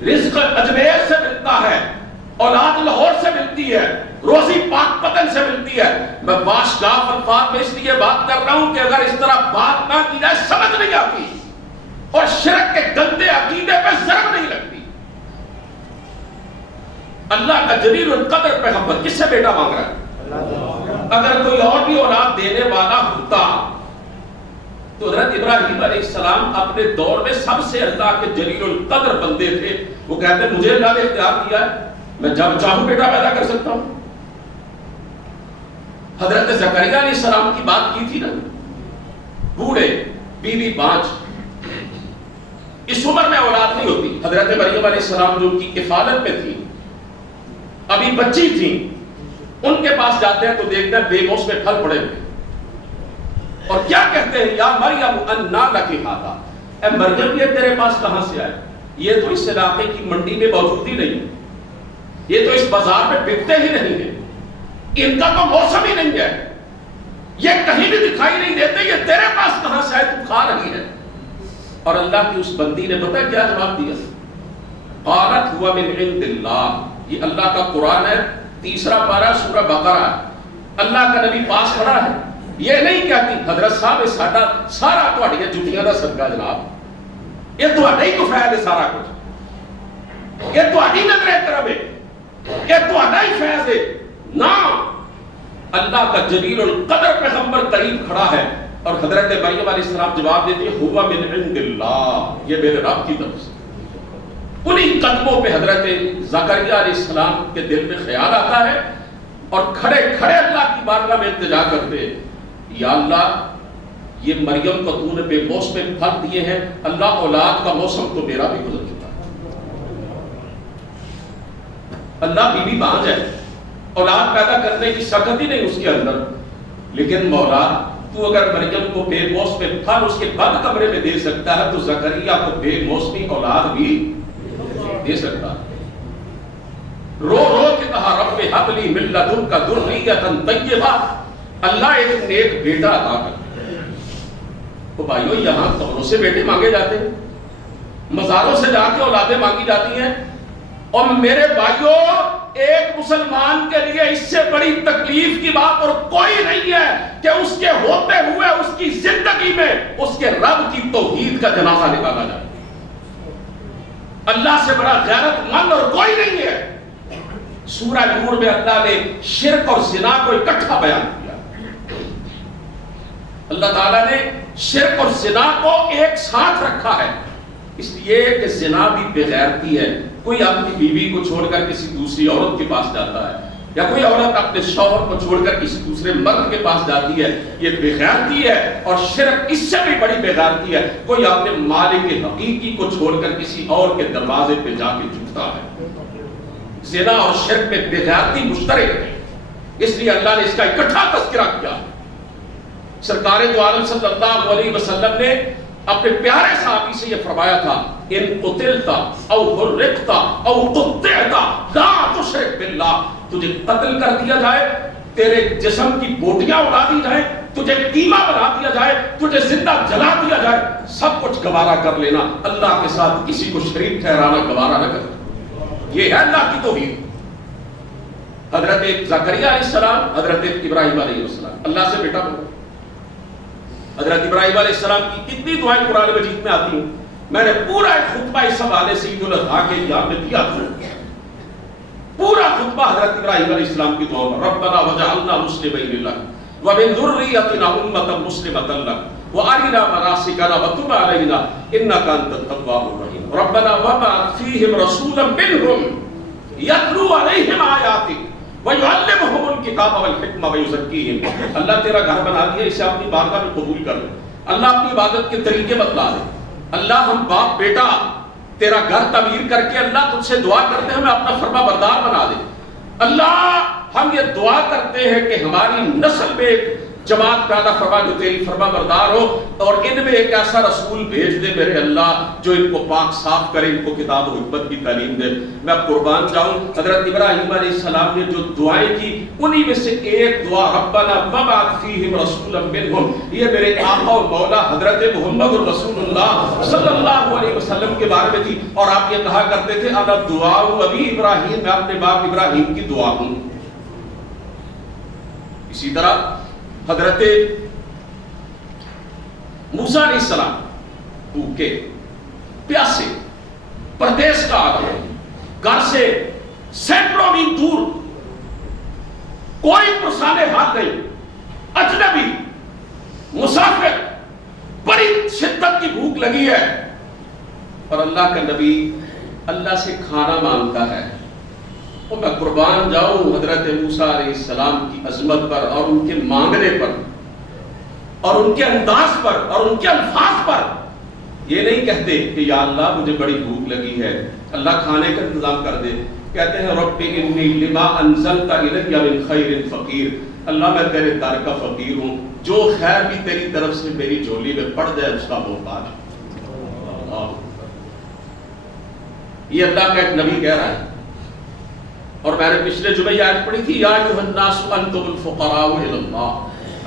رزق اجمیر سے ملتا ہے، اولاد لاہور سے ملتی ہے، روزی پاک پتن سے ملتی ہے۔ میں باشگاف الفاظ میں اس لیے بات کر رہا ہوں کہ اگر اس طرح بات نہ کی جائے سمجھ نہیں آتی اور شرک کے گندے عقیدے پہ ضرب نہیں لگتی۔ اللہ کا جلیل القدر پیغمبر کس سے بیٹا مانگ رہا ہے؟ اگر کوئی اور بھی اولاد دینے والا ہوتا تو حضرت ابراہیم علیہ السلام اپنے دور میں سب سے اللہ کے جلیل القدر بندے تھے، وہ کہتے ہیں مجھے اللہ نے اختیار دیا ہے، میں جب چاہوں بیٹا پیدا کر سکتا ہوں۔ حضرت زکریا علیہ السلام کی بات کی تھی نا، بوڑھے، بیوی بانجھ، اس عمر میں اولاد نہیں ہوتی۔ حضرت مریم علیہ السلام جو ان کی کفالت میں تھی، ابھی بچی تھی، ان کے پاس جاتے ہیں تو دیکھتے ہیں بے موسم پھل پڑے ہوئے، اور کیا کہتے ہیں؟ یا مریم انا لکی ھذا، اے مریم یہ تیرے پاس کہاں سے آئے؟ یہ تو اس علاقے کی منڈی میں موجود ہی نہیں، یہ تو اس بازار میں بکتے ہی نہیں ہیں، ان کا تو موسم ہی نہیں ہے، یہ کہیں بھی دکھائی نہیں دیتے، یہ تیرے پاس کہاں سے آئے تم کھا رہی ہے؟ اور اللہ کی اس بندی نے پتہ کیا جواب دیا؟ قالت هو من عند اللہ، یہ اللہ کا قرآن ہے، 3 پارہ سورہ بقرہ، اللہ کا نبی پاس کھڑا ہے، یہ نہیں کہتی حضرت صاحب ساڈا سارا تہاڈیاں جُتیاں دا صدقہ جناب، یہ تہاڈا ہی تو فیض ہے سارا کچھ، یہ تہاڈی نظر کرم ہے، یہ تہاڈا ہی فیض ہے۔ نہ، اللہ کا جلیل القدر پیغمبر قریب کھڑا ہے اور حضرت مریم علیہ السلام جواب دیتی ہے ہوا من عند اللہ، یہ میرے رب کی طرف سے۔ انہی قدموں پہ حضرت زکریا علیہ السلام کے دل میں خیال آتا ہے اور کھڑے کھڑے اللہ کی بارگاہ میں التجا کرتے، یا اللہ یہ مریم کو تو نے بے موسم پھل دیے ہیں، اللہ اولاد کا موسم تو میرا بھی گزر چکا ہے، اللہ بیوی بانجھ ہے، اولاد پیدا کرنے کی سخت ہی نہیں اس کے اندر، لیکن مولا تو اگر مریم کو بے موسم پھل اس کے بند کمرے میں دے سکتا ہے تو زکریا کو بے موسمی اولاد بھی دے سکتا ہے۔ رو رو کے کہا رب ہب لی من لدنک ذریۃ طیبہ، اللہ ایک نیک بیٹا عطا کر۔ تو بھائیو یہاں قبروں سے بیٹے مانگے جاتے ہیں، مزاروں سے جا کے اولادیں مانگی جاتی ہیں، اور میرے بھائیوں، ایک مسلمان کے لیے اس سے بڑی تکلیف کی بات اور کوئی نہیں ہے کہ اس کے ہوتے ہوئے اس کی زندگی میں اس کے رب کی توحید کا جنازہ نکالا جائے۔ اللہ سے بڑا غیرت مند اور کوئی نہیں ہے۔ سورہ نور میں اللہ نے شرک اور زنا کو اکٹھا بیان کیا۔ اللہ تعالیٰ نے شرک اور زنا کو ایک ساتھ رکھا ہے، اس لیے کہ زنا بھی بغیرتی ہے۔ کوئی اپنی بیوی کو چھوڑ کر کسی دوسری عورت کے پاس جاتا ہے، یا کوئی عورت اپنے شوہر کو چھوڑ کر کسی دوسرے مرد کے پاس جاتی ہے، یہ بغیرتی ہے۔ اور شرک اس سے بھی بڑی بغیرتی ہے، کوئی اپنے مالک حقیقی کو چھوڑ کر کسی اور کے دروازے پہ جا کے جھکتا ہے۔ زنا اور شرک میں بغیرتی مشترک ہے، اس لیے اللہ نے اس کا اکٹھا تذکرہ کیا۔ سرکار دو عالم صلی اللہ علیہ وسلم نے اپنے پیارے صحابی سے یہ فرمایا تھا، ان قتلتا او حرقتا او قطعتا لا تشرک باللہ، تجھے قتل کر دیا جائے، تیرے جسم کی بوٹیاں اڑا دی جائیں، تجھے قیمہ بنا دیا جائے، تجھے زندہ جلا دیا جائے، سب کچھ گوارا کر لینا، اللہ کے ساتھ کسی کو شریک ٹھہرانا گوارا نہ کر۔ یہ ہے اللہ کی توحید۔ حضرت زکریا علیہ السلام، حضرت ابراہیم علیہ السلام، اللہ سے بیٹا بنا۔ حضرت ابراہیم علیہ السلام کی کتنی دعائیں قرآن مجید میں آتی ہیں، میں نے پورا ایک خطبہ اس حوالے سے عید الاضحیٰ کے یہاں میں دیا تھا، پورا خطبہ حضرت ابراہیم علیہ السلام کی دعا میں، ربنا وجعلنا مسلمین لک ومن ذریتنا امۃ مسلمۃ لک وارنا مناسکنا وتب علینا انک انت التواب الرحیم، ربنا وابعث فیہم رسولا منہم یتلو علیہم آیاتک وَيُعَلِّمُهُمُ الْكِتَابَ وَالْحِکْمَةَ وَيُزَکِّیہم۔ اللہ تیرا گھر بنا دیا، اسے اپنی بارگاہ میں قبول کر لے، اللہ اپنی عبادت کے طریقے بتلا دے، اللہ ہم باپ بیٹا تیرا گھر تعمیر کر کے اللہ تجھ سے دعا کرتے ہیں ہمیں اپنا فرما بردار بنا دے، اللہ ہم یہ دعا کرتے ہیں کہ ہماری نسل میں ایک جماعت پیدا فرما جو تیری فرما بردار ہو، اور ان میں ایک ایسا رسول بھیج دے میرے اللہ جو ان کو پاک صاف کرے، ان کو کتاب و حکمت کی تعلیم دے۔ میں اب قربان جاؤں، حضرت ابراہیم علیہ السلام نے جو دعائیں کی انہی میں سے ایک دعا ربنا وابعث فیہم رسولا منہم، یہ میرے آقا و مولا حضرت محمد رسول اللہ صلی اللہ علیہ وسلم کے بارے میں تھی، اور آپ یہ کہا کرتے تھے انا دعا ابی ابراہیم، میں اپنے باپ ابراہیم کی دعا ہوں۔ اسی طرح حضرت موسیٰ علیہ السلام بھوکے پیاسے پردیس کا آدم، گھر سے سینکڑوں میل دور، کوئی پرسانے ہاتھ نہیں، اجنبی مسافر، بڑی شدت کی بھوک لگی ہے، اور اللہ کا نبی اللہ سے کھانا مانگتا ہے۔ اور میں قربان جاؤں حضرت موسیٰ علیہ السلام کی عظمت پر اور ان کے مانگنے پر اور ان کے انداز پر اور ان کے الفاظ پر۔ یہ نہیں کہتے کہ یا اللہ مجھے بڑی بھوک لگی ہے، اللہ کھانے کا انتظام کر دے، کہتے ہیں رب انی لما انزلت الی من خیر فقیر، اللہ میں تیرے در کا فقیر ہوں، جو خیر بھی تیری طرف سے میری جھولی میں پڑ جائے اس کا محتاج۔ یہ اللہ کا ایک نبی کہہ رہا ہے، اور میں نے پچھلے جمعے یہ آیت پڑھی تھی یا ایھا الناس انتم الفقراء الی اللہ،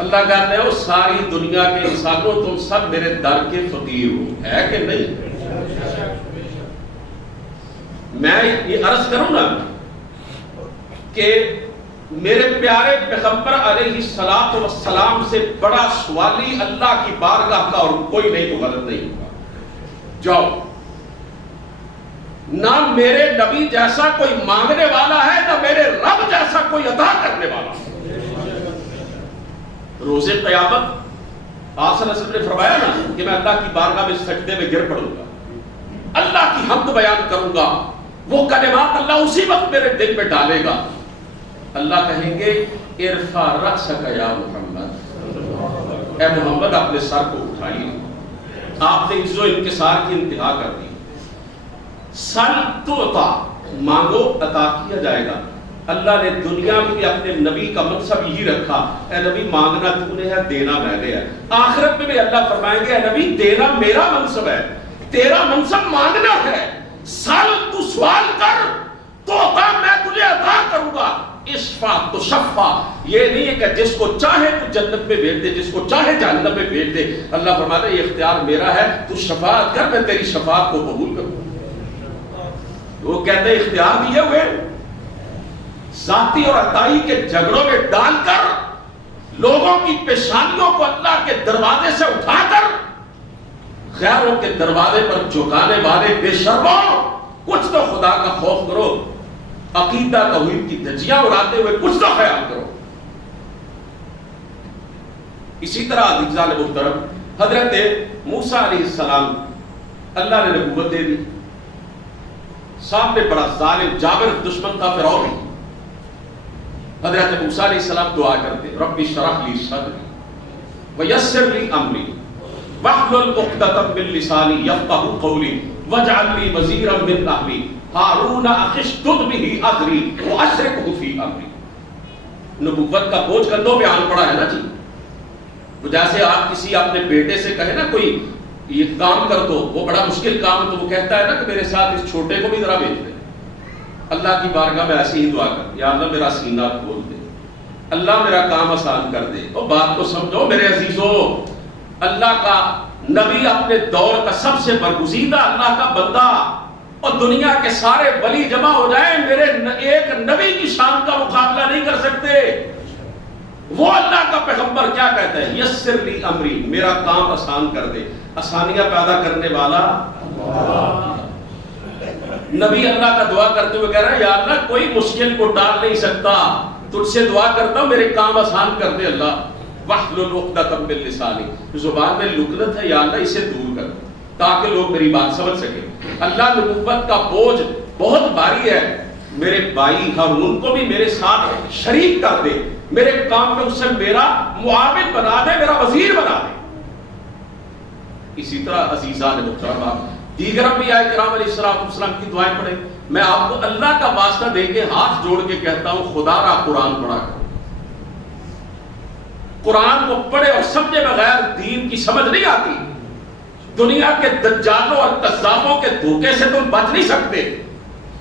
اللہ کہتے ہیں ساری دنیا کے انسانوں تم سب میرے در کے فقیر ہو، ہے کہ نہیں؟ میں یہ عرض کروں نا کہ میرے پیارے پیغمبر علیہ الصلوۃ والسلام سے بڑا سوالی اللہ کی بارگاہ کا اور کوئی نہیں تو غلط نہیں ہوگا۔ جاؤ، نہ میرے نبی جیسا کوئی مانگنے والا ہے، نہ میرے رب جیسا کوئی عطا کرنے والا۔ روز قیامت آپ صلی اللہ علیہ وسلم نے فرمایا نا کہ میں اللہ کی بارگاہ میں سجدے میں گر پڑوں گا، اللہ کی حمد بیان کروں گا، وہ کلمات اللہ اسی وقت میرے دل میں ڈالے گا۔ اللہ کہیں گے ارفع رأسک یا محمد، اے محمد اپنے سر کو اٹھائیے، آپ نے عزت و انکسار کی انتہا کر دی۔ سل تعطا، مانگو عطا کیا جائے گا۔ اللہ نے دنیا میں بھی اپنے نبی کا منصب یہی رکھا، اے نبی مانگنا تو نے ہے، دینا میں نے ہے۔ آخرت میں بھی اللہ فرمائیں گے اے نبی دینا میرا منصب ہے، تیرا منصب مانگنا ہے، سل تو سوال کر تو عطا میں تجھے عطا کروں گا، اشفع تو شفع، یہ نہیں ہے کہ جس کو چاہے تو جنت میں بھیج دے، جس کو چاہے جہنم میں بھیج دے۔ اللہ فرماتا ہے یہ اختیار میرا ہے، تو شفاعت کر میں تیری شفاعت کو قبول کروں۔ وہ کہتے ہیں اختیار دیے ہوئے ذاتی اور عطائی کے جھگڑوں میں ڈال کر لوگوں کی پیشانیوں کو اللہ کے دروازے سے اٹھا کر غیروں کے دروازے پر جھکانے والے بے شرموں، کچھ تو خدا کا خوف کرو، عقیدہ توحید کی دھجیاں اڑاتے ہوئے کچھ تو خیال کرو۔ اسی طرح عزیزان محترم حضرت موسیٰ علیہ السلام اللہ نے نبوت دے دی، سامنے بڑا ظالم جابر دشمن تھا فرعون۔ حضرت موسیٰ علیہ السلام دعا کرتے رب اشرح لی صدری ویسر لی امری واحلل عقدۃ من لسانی یفقهوا قولی واجعل لی وزیرا من اہلی ہارون اخی اشدد بہ اذری واشرکہ فی امری۔ نبوت کا بوجھ کندھوں پہ آن پڑا ہے نا جی۔ جیسے آپ کسی اپنے بیٹے سے کہے نا کوئی یہ کام کر دو، وہ بڑا مشکل کام ہے، تو وہ کہتا ہے نا کہ میرے ساتھ اس چھوٹے کو بھی ذرا بھیج دے۔ اللہ کی بارگاہ میں ایسی ہی دعا کر، یا اللہ میرا سینہ کھول دے، اللہ میرا کام آسان کر دے۔ وہ بات کو سمجھو میرے عزیزو، اللہ کا نبی اپنے دور کا سب سے برگزیدہ اللہ کا بندہ، اور دنیا کے سارے ولی جمع ہو جائیں میرے ایک نبی کی شان کا مقابلہ نہیں کر سکتے۔ وہ اللہ کا پیغمبر کیا کہتا ہے؟ یسر لی امری، میرا کام آسان کر دے۔ آسانیاں پیدا کرنے والا نبی اللہ کا دعا کرتے ہوئے کہہ رہا ہے یا اللہ کوئی مشکل کو ڈال نہیں سکتا، تجھ سے دعا کرتا ہوں میرے کام آسان کر دے اللہ۔ واحلل عقدۃ من لسانی، زبان میں لکنت ہے یا اللہ اسے دور کر تاکہ لوگ میری بات سمجھ سکیں۔ اللہ نبوت کا بوجھ بہت بھاری ہے، میرے بھائی ہارون کو بھی میرے ساتھ شریک کر دے، میرے کام میں اسے میرا معاون بنا دے، میرا وزیر بنا دے۔ اسی طرح عزیزان محترمہ دیگر انبیاء کرام علیہ السلام کی دعائیں پڑھیں۔ میں آپ کو اللہ کا واسطہ دے کے ہاتھ جوڑ کے کہتا ہوں خدا را قرآن پڑھا کرو۔ قرآن کو پڑھے اور سمجھے بغیر دین کی سمجھ نہیں آتی۔ دنیا کے دجالوں اور کذابوں کے دھوکے سے تم بچ نہیں سکتے۔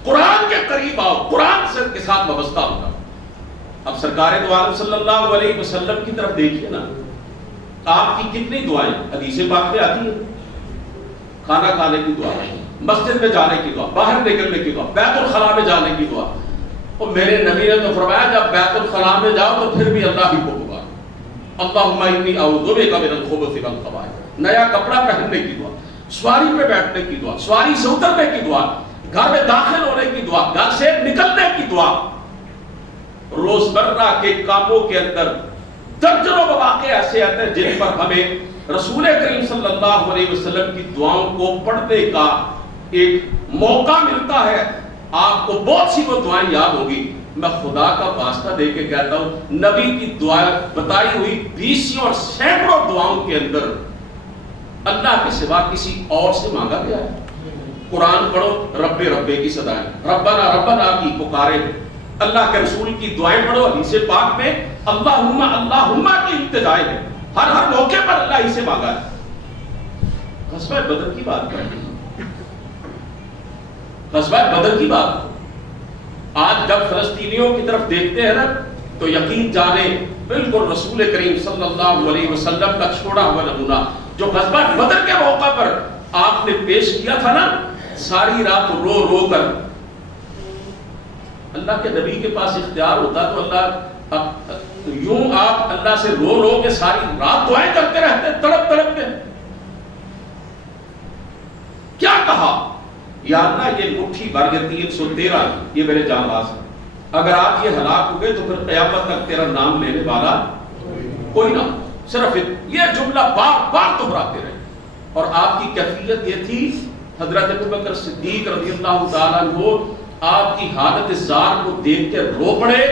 قرآن کے قریب آؤ، قرآن سے کے ساتھ وابستہ ہوگا۔ اب سرکار دو عالم صلی اللہ علیہ وسلم کی طرف دیکھیے نا، آپ کی کتنی دعائیں حدیث پاک میں آتی ہیں۔ کھانا کھانے کی دعا، مسجد میں جانے کی دعا، باہر نکلنے کی دعا، بیت الخلاء میں جانے کی دعا۔ اور میرے نبی نے تو فرمایا جب بیت الخلاء میں جاؤ تو پھر بھی اللہ ہی کو پکارو، اللہم انی اعوذ بک من الخبث والخبائث۔ نیا کپڑا پہننے کی دعا، سواری پہ بیٹھنے کی دعا، سواری سے اترنے کی دعا، گھر میں داخل ہونے کی دعا، گھر سے نکلنے کی دعا۔ روزمرہ کے کاموں کے اندر درجنوں مواقع ایسے آتے ہیں جن پر ہمیں رسول کریم صلی اللہ علیہ وسلم کی دعاؤں کو پڑھنے کا ایک موقع ملتا ہے۔ آپ کو بہت سی وہ دعائیں یاد ہوگی۔ میں خدا کا واسطہ دے کے کہتا ہوں نبی کی دعائیں بتائی ہوئی 20 اور سینکڑوں دعاؤں کے اندر اللہ کے سوا کسی اور سے مانگا گیا ہے؟ قرآن پڑھو رب ربے کی صدائیں، ربنا ربنا کی پکارے، اللہ کے رسول کی دعائیں پڑھو، حدیث پاک میں اللہم اللہم کی التجائیں ہیں، ہر موقع پر اللہ ہی سے مانگا ہے۔ غزوہ بدر کی بات کریں، غزوہ بدر کی بات، آج جب فلسطینیوں کی طرف دیکھتے ہیں نا تو یقین جانے بالکل رسول کریم صلی اللہ علیہ وسلم کا چھوڑا ہوا نمونہ جو غزوہ بدر کے موقع پر آپ نے پیش کیا تھا نا، ساری رات رو رو کر۔ اللہ کے نبی کے پاس اختیار ہوتا تو اللہ یوں آپ اللہ سے رو رو کے ساری رات دعائیں کرتے رہتے تڑپ تڑپ کے۔ کیا کہا؟ یا اللہ یہ مٹھی بھر کے 313 یہ میرے جان باز ہیں، اگر آپ یہ ہلاک ہو گئے تو پھر قیامت تک تیرا نام لینے والا کوئی نہ، صرف یہ جملہ بار بار دہراتے رہے۔ اور آپ کی کیفیت یہ تھی، حضرت ابوبکر صدیق رضی اللہ تعالیٰ عنہ آپ کی حالت زار کو دیکھ کے رو پڑے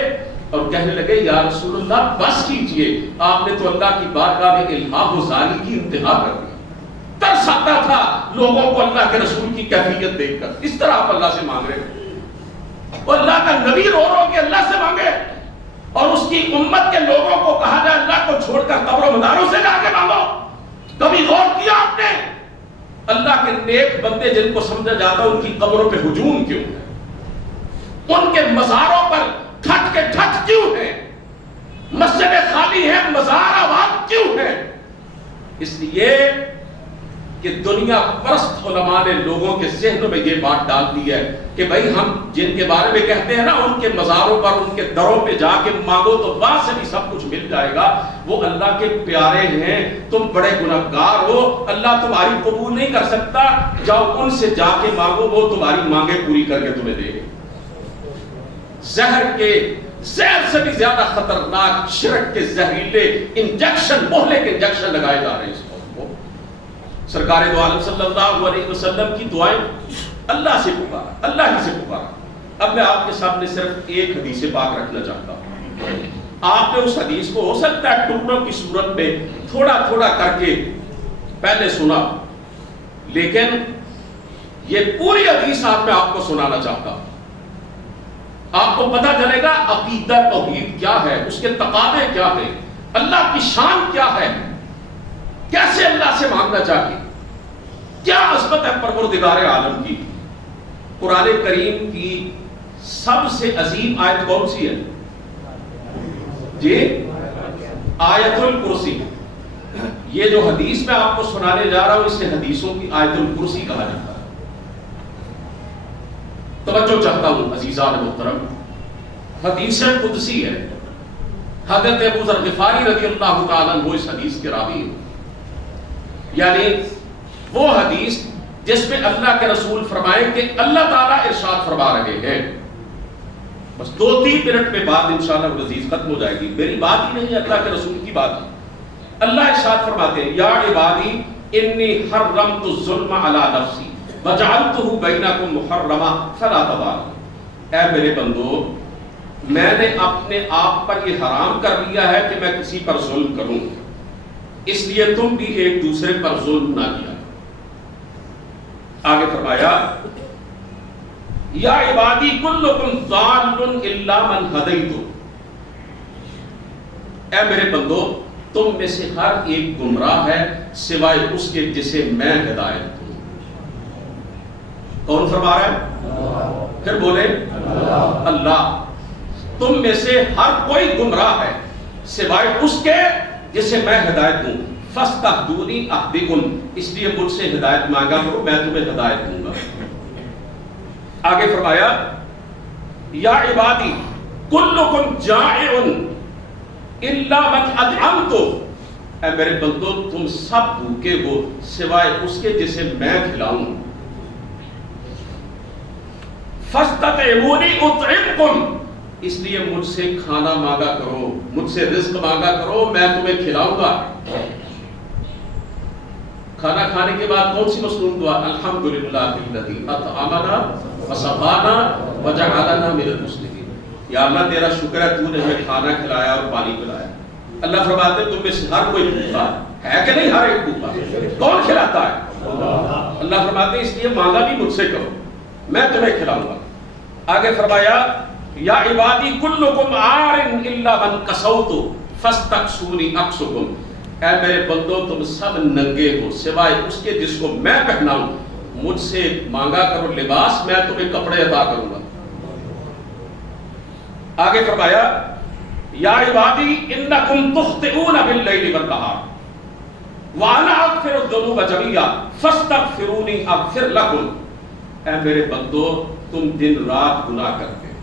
اور کہنے لگے یا رسول اللہ بس کیجئے، آپ نے تو اللہ کی بارگاہ میں الہام و زاری کی انتہا کر دی۔ ترس آتا تھا لوگوں کو اللہ کے رسول کی کیفیت دیکھ کر، اس طرح آپ اللہ سے مانگ رہے ہیں۔ اور اللہ کا نبی رو رو کے اللہ سے مانگے، اور اس کی امت کے لوگوں کو کہا جائے اللہ کو چھوڑ کر قبر و مزاروں سے جا کے مانگو۔ کبھی غور کیا آپ نے اللہ کے نیک بندے جن کو سمجھا جاتا ان کی قبروں پہ ہجوم کیوں ہے؟ ان کے مزاروں پر ٹھٹ کے ٹھٹ کیوں ہے؟ مسجد خالی ہے، مزار آباد کیوں ہے؟ اس لیے کہ دنیا پرست علماء نے لوگوں کے ذہنوں میں یہ بات ڈال دی ہے کہ بھائی ہم جن کے بارے میں کہتے ہیں نا ان کے مزاروں پر ان کے دروں پہ جا کے مانگو تو وہاں سے بھی سب کچھ مل جائے گا، وہ اللہ کے پیارے ہیں، تم بڑے گنہگار ہو، اللہ تمہاری قبول نہیں کر سکتا، جاؤ ان سے جا کے مانگو، وہ تمہاری مانگیں پوری کر کے تمہیں دے گے۔ زہر سے بھی زیادہ خطرناک شرک کے زہریلے انجیکشن، مہلے کے انجیکشن لگائے جا رہے ہیں اس قوم کو۔ سرکار دو عالم صلی اللہ علیہ وسلم کی دعائیں اللہ سے پکارا، اللہ ہی سے پکارا۔ اب میں آپ کے سامنے صرف ایک حدیث پاک رکھنا چاہتا ہوں۔ آپ نے اس حدیث کو ہو سکتا ہے ٹکڑوں کی صورت میں تھوڑا تھوڑا کر کے پہلے سنا، لیکن یہ پوری حدیث میں آپ کو سنانا چاہتا ہوں۔ آپ کو پتہ چلے گا عقیدہ توحید کیا ہے، اس کے تقاضے کیا ہیں، اللہ کی شان کیا ہے، کیسے اللہ سے مانگنا چاہیے، کیا عظمت ہے پروردگار عالم کی۔ قرآن کریم کی سب سے عظیم آیت کون سی ہے جی؟ آیت الکرسی۔ یہ جو حدیث میں آپ کو سنانے جا رہا ہوں اسے حدیثوں کی آیت الکرسی کہا جاتا ہے۔ توجہ چاہتا ہوں عزیزان محترم، حدیث قدسی ہے، حضرت ابو ذر غفاری رضی اللہ تعالیٰ عنہ اس حدیث کے راوی ہیں، یعنی وہ حدیث جس میں اللہ کے رسول فرمائیں کہ اللہ تعالیٰ ارشاد فرما رہے ہیں۔ بس 2-3 منٹ میں بات انشاءاللہ عزیز ختم ہو جائے گی، میری بات ہی نہیں ہے، اللہ کے رسول کی بات ہے۔ اللہ ارشاد فرماتے ہیں، یا عبادی انی حرمت الظلم علی نفسی وجعلتہ بینکم محرما فلا تظالموا۔ اے میرے بندو، میں نے اپنے آپ پر یہ حرام کر لیا ہے کہ میں کسی پر ظلم کروں، اس لیے تم بھی ایک دوسرے پر ظلم نہ کیا۔ آگے فرمایا، یا عبادی کلکم ضال الا من ہدیت۔ اے میرے بندو، تم میں سے ہر ایک گمراہ ہے سوائے اس کے جسے میں ہدایت دوں۔ کون فرما رہا ہے؟ پھر بولے اللہ۔ تم میں سے ہر کوئی گمراہ ہے سوائے اس کے جسے میں ہدایت دوں۔ فاستہدونی اہدکم، اس لیے مجھ سے ہدایت مانگا کرو، میں تمہیں ہدایت دوں گا۔ آگے فرمایا، یا عبادی کلکم جائع الا من اطعمت۔ اے میرے بندو، تم سب بھوکے ہو سوائے اس کے جسے میں کھلاؤں۔ فاستطعمونی اطعمکم، اس لیے مجھ سے کھانا مانگا کرو، مجھ سے رزق مانگا کرو، میں تمہیں کھلاؤں گا۔ کھانا کھانے کے بعد کون سی مصنون دعا؟ الحمدللہ الذی اطعمنا وسقانا وجعلنا من المسلمین۔ یا اللہ تیرا شکر ہے تو نے ہمیں کھانا کھلایا اور پانی پلایا۔ اللہ فرماتے ہیں تم میں سے ہر کوئی بھوکا ہے کہ نہیں؟ ہر ایک بھوکا۔ کون کھلاتا ہے؟ اللہ فرماتے ہیں اس لیے مانگا بھی مجھ سے کرو، میں تمہیں کھلاؤں گا۔ آگے فرمایا، یا عبادی کلکم عار الا من کسوت فاستکسونی اکسکم۔ اے میرے بندو، تم سب ننگے ہو سوائے اس کے جس کو میں پہناؤں، مجھ سے مانگا کرو لباس، میں تمہیں کپڑے عطا کروں گا۔ آگے فرمایا، یا عبادی انکم تخطئون باللیل والنہار وانا اغفر الذنوب جميعا فاستغفرونی اغفر لکم۔ اے میرے بندو، تم دن رات گناہ کرتے ہو،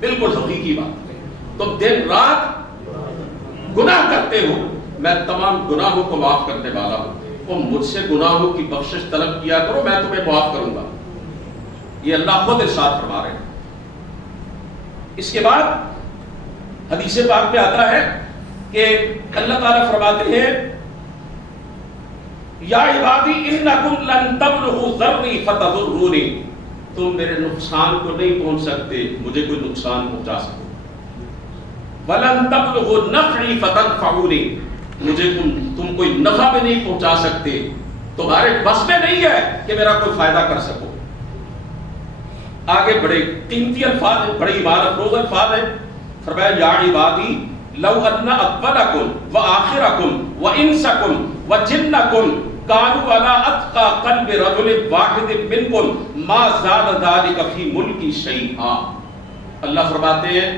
بالکل حقیقی بات ہے، تم دن رات گناہ کرتے ہو، میں تمام گناہوں کو معاف کرنے والا ہوں، تم مجھ سے گناہوں کی بخشش طلب کیا کرو، میں تمہیں معاف کروں گا۔ یہ اللہ خود ارشاد فرما رہے ہیں۔ اس کے بعد حدیث پاک میں آتا ہے کہ اللہ تعالیٰ فرماتے ہیں، یا عبادی انکم لن تبلغوا ضرری فتضرونی۔ تم میرے نقصان کو نہیں پہنچ سکتے، مجھے کوئی نقصان پہنچا سکو۔ ولن تبلغوا نفعی فتنفعونی، مجھے تم کوئی نفع بھی نہیں پہنچا سکتے، تمہارے بس میں نہیں ہے کہ میرا کوئی فائدہ کر سکو۔ آگے بڑے قیمتی الفاظ ہیں، بڑے ایمان افروز الفاظ ہیں۔ فرمایا، یا عبادی لو ان اولکم وآخرکم وانسکم وجنکم کانوا علی اتقى قلب رجل واحد منکم ما زاد ذلک فی ملکی شیئا۔ اللہ فرماتے ہیں،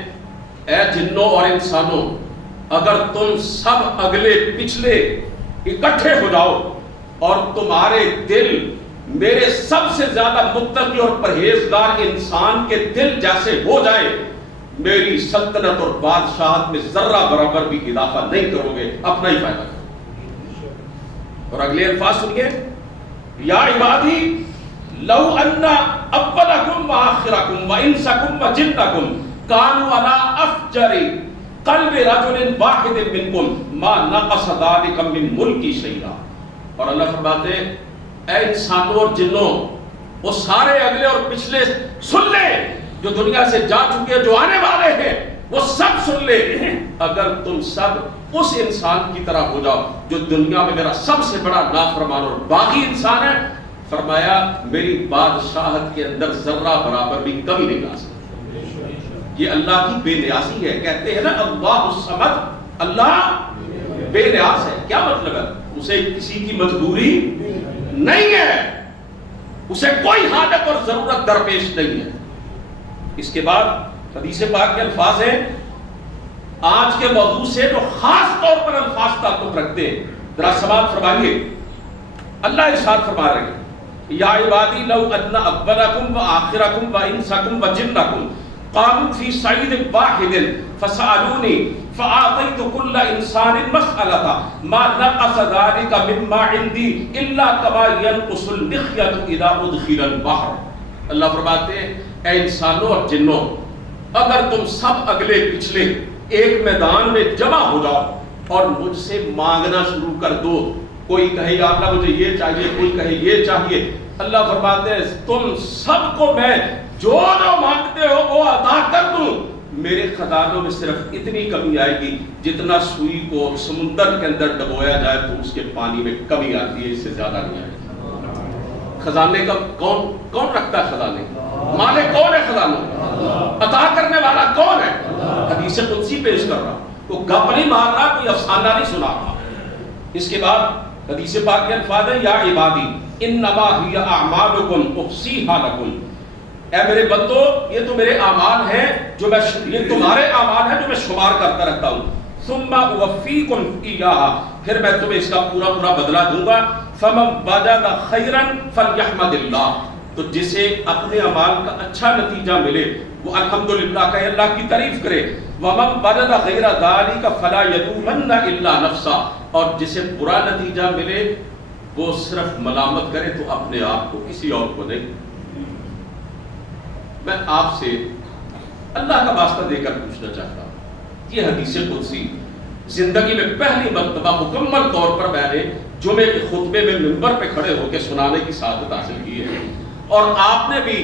اے جنوں اور انسانوں، اگر تم سب اگلے پچھلے اکٹھے ہو جاؤ اور تمہارے دل میرے سب سے زیادہ متقی اور پرہیزگار انسان کے دل جیسے ہو جائے، میری سلطنت اور بادشاہت میں ذرہ برابر بھی اضافہ نہیں کرو گے، اپنا ہی فائدہ کرو۔ اور اگلے الفاظ سنیے، یا عبادی لو ان اولکم وآخرکم وانسکم وجنکم کانوا علی افجر قلب رجل واحد منکم ما نقص ذلک من ملکی شیئا۔ اور اللہ فرماتے ہیں اے انسانوں اور جنوں، وہ سارے اگلے اور پچھلے سن لے، جو دنیا سے جا چکے، جو آنے والے ہیں، وہ سب سن لے۔ اگر تم سب اس انسان کی طرح ہو جاؤ جو دنیا میں میرا سب سے بڑا نافرمان اور باغی انسان ہے، فرمایا میری بادشاہت کے اندر ذرہ برابر بھی کمی نہیں لا سکتی۔ یہ اللہ کی بے نیازی ہے۔ کہتے ہیں نا اللہ الصمد، اللہ بے نیاز ہے۔ کیا مطلب ہے؟ اسے کسی کی مجبوری نہیں ہے، اسے کوئی حاجت اور ضرورت درپیش نہیں ہے۔ اس کے بعد حدیث پاک کے الفاظ ہیں، آج کے موضوع سے جو خاص طور پر الفاظ تعلق رکھتے ہیں، ذرا سماعت فرمائیے۔ اللہ ارشاد فرما رہے ہیں، یا عبادی لو ان اولکم وآخرکم وانسکم وجنکم قاموا فی صعید واحد فسألونی فآتیت کل انسان مسألۃ ما نقص ذلک مما عندی الا کما ینقص المخیط اذا ادخل البحر۔ اللہ فرماتے ہیں اے انسانوں اور جنوں، اگر تم سب اگلے پچھلے ایک میدان میں جمع ہو جاؤ اور مجھ سے مانگنا شروع کر دو، کوئی کہے یا اللہ مجھے یہ چاہیے، کوئی کہے یہ چاہیے، اللہ فرماتے ہیں تم سب کو میں جو مانگتے ہو وہ عطا کر دوں، میرے خزانوں میں صرف اتنی کمی آئے گی جتنا سوئی کو سمندر کے اندر ڈبویا جائے تو اس کے پانی میں کمی آتی ہے، اس سے زیادہ نہیں آئے گی۔ خزانے کا کون رکھتا ہے؟ خزانے مالک کون ہے؟ خزانوں عطا کرنے والا کون ہے؟ حدیث قدسی پیش کر رہا، کوئی گپ نہیں مار رہا، کوئی افسانہ نہیں سنا رہا۔ اس کے بعد حدیث پاک کے الفاظ ہیں، یا عبادی انما ہی اعمالکم احصیھا لکم، اے میرے بندو یہ تو میرے اعمال ہیں جو یہ تمہارے اعمال ہیں جو میں شمار کرتا رہتا ہوں، ثم اوفیکم ایہا، پھر میں تمہیں اس کا پورا بدلہ دوں گا۔ فمن وجد خیرا فلیحمد اللہ، تو جسے اپنے اعمال کا اچھا نتیجہ ملے وہ الحمدللہ کہے، اللہ کی تعریف کرے۔ ومن وجد غیر ذلک فلا یلومن الا نفسہ، اور جسے برا نتیجہ ملے وہ صرف ملامت کرے تو اپنے آپ کو، کسی اور کو نہیں۔ میں آپ سے اللہ کا واسطہ دے کر پوچھنا چاہتا ہوں، یہ حدیث قدسی زندگی میں پہلی مرتبہ مکمل طور پر میں نے جمعے کے خطبے میں منبر پہ کھڑے ہو کے سنانے کی سعادت حاصل کی ہے، اور آپ نے بھی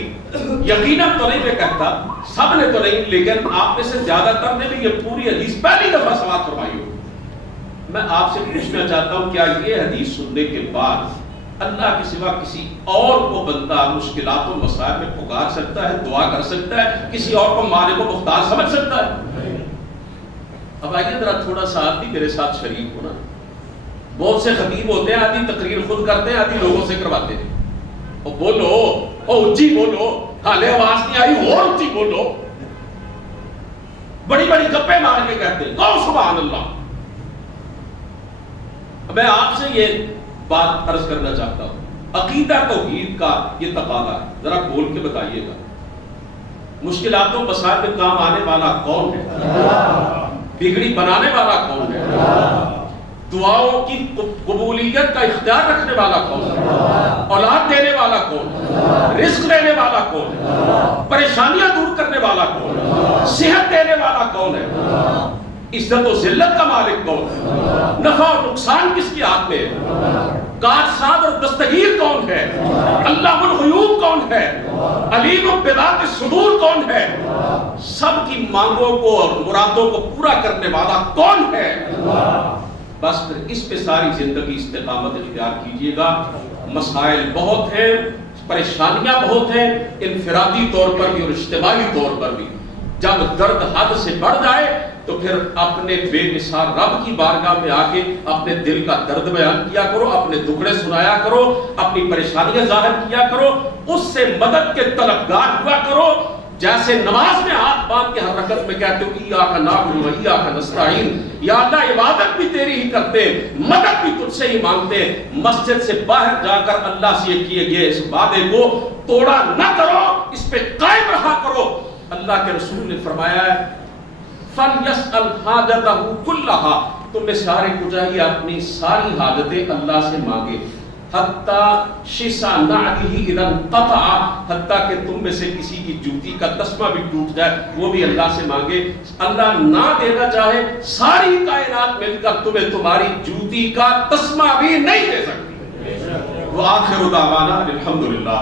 یقیناً تو نہیں، میں کہتا سب نے تو نہیں، لیکن آپ میں سے زیادہ تر نے بھی یہ پوری حدیث پہلی دفعہ سماعت فرمائی ہو۔ میں آپ سے پوچھنا چاہتا ہوں، کیا یہ حدیث سننے کے بعد اللہ کے سوا کسی اور کو بندہ مشکلات و مسائل میں پکار سکتا ہے، دعا کر سکتا ہے، کسی اور کو مالک و مختار سمجھ سکتا ہے؟ اب آئیے ذرا تھوڑا سا آپ بھی میرے ساتھ شریک ہونا۔ بہت سے خطیب ہوتے ہیں، آدھی تقریر خود کرتے ہیں، آدھی لوگوں سے کرواتے ہیں، اور بولو او اونچی بولو، حالے آواز نہیں آئی اور اونچی بولو، بڑی بڑی گپیں مار کے کہتے ہیں کہو سبحان اللہ۔ میں آپ سے یہ بات عرض کرنا چاہتا ہوں، عقیدہ توحید کا یہ تقاضا ہے، ذرا بول کے بتائیے گا، مشکلات و مسائل میں کام آنے والا کون ہے؟ بگڑی بنانے والا کون ہے؟ دعاؤں کی قبولیت کا اختیار رکھنے والا کون ہے؟ اولاد دینے والا کون ہے؟ رزق دینے والا کون ہے؟ پریشانیاں دور کرنے والا کون ہے؟ صحت دینے والا کون ہے؟ عزت و ذلت کا مالک کون ہے؟ نفع اور نقصان کس کی ہاتھ میں ہے؟ کارساز اور دستگیر کون ہے؟ علام الغیوب کون ہے؟ علیم بذات الصدور کون ہے؟ سب کی مانگوں کو اور مرادوں کو پورا کرنے والا کون ہے؟ بس پھر اس پہ ساری زندگی استقامت اختیار کیجئے گا۔ مسائل بہت ہیں، پریشانیاں بہت ہیں، انفرادی طور پر بھی اور اجتماعی طور پر بھی۔ جب درد حد سے بڑھ جائے تو پھر اپنے بے مثال رب کی بارگاہ میں آ کے اپنے دل کا درد بیان کیا کرو، اپنے دکھڑے سنایا کرو، اپنی پریشانیاں ظاہر کیا کرو، اس سے مدد کے طلبگار ہوا کرو، جیسے نماز میں ہاتھ باندھ کے ہر رکعت میں کہتے ہو ایاک نعبد و ایاک نستعین، یا اللہ عبادت بھی تیری ہی کرتے ہیں، مدد بھی تجھ سے ہی مانگتے ہیں، مسجد سے باہر جا کر اللہ سے کیے گئے اس وعدے کو توڑا نہ کرو، اس پہ قائم رہا کرو۔ اللہ کے رسول نے فرمایا ہے فَلْيَسْأَلْ حَاجَتَهُ كُلَّهَا، تم میں سارے کو چاہیے اپنی ساری حاجتیں اللہ سے مانگے، حتیٰ شِسَا نَعْلِهِ اِذَا انْقَطَعَ، حتیٰ کہ تم میں سے کسی کی جوتی کا تسمہ بھی ٹوٹ جائے وہ بھی اللہ سے مانگے۔ اللہ نہ دینا چاہے ساری کائنات مل کر تمہیں تمہاری جوتی کا تسمہ بھی نہیں دے سکتی۔ وآخر دعوانا الحمدللہ۔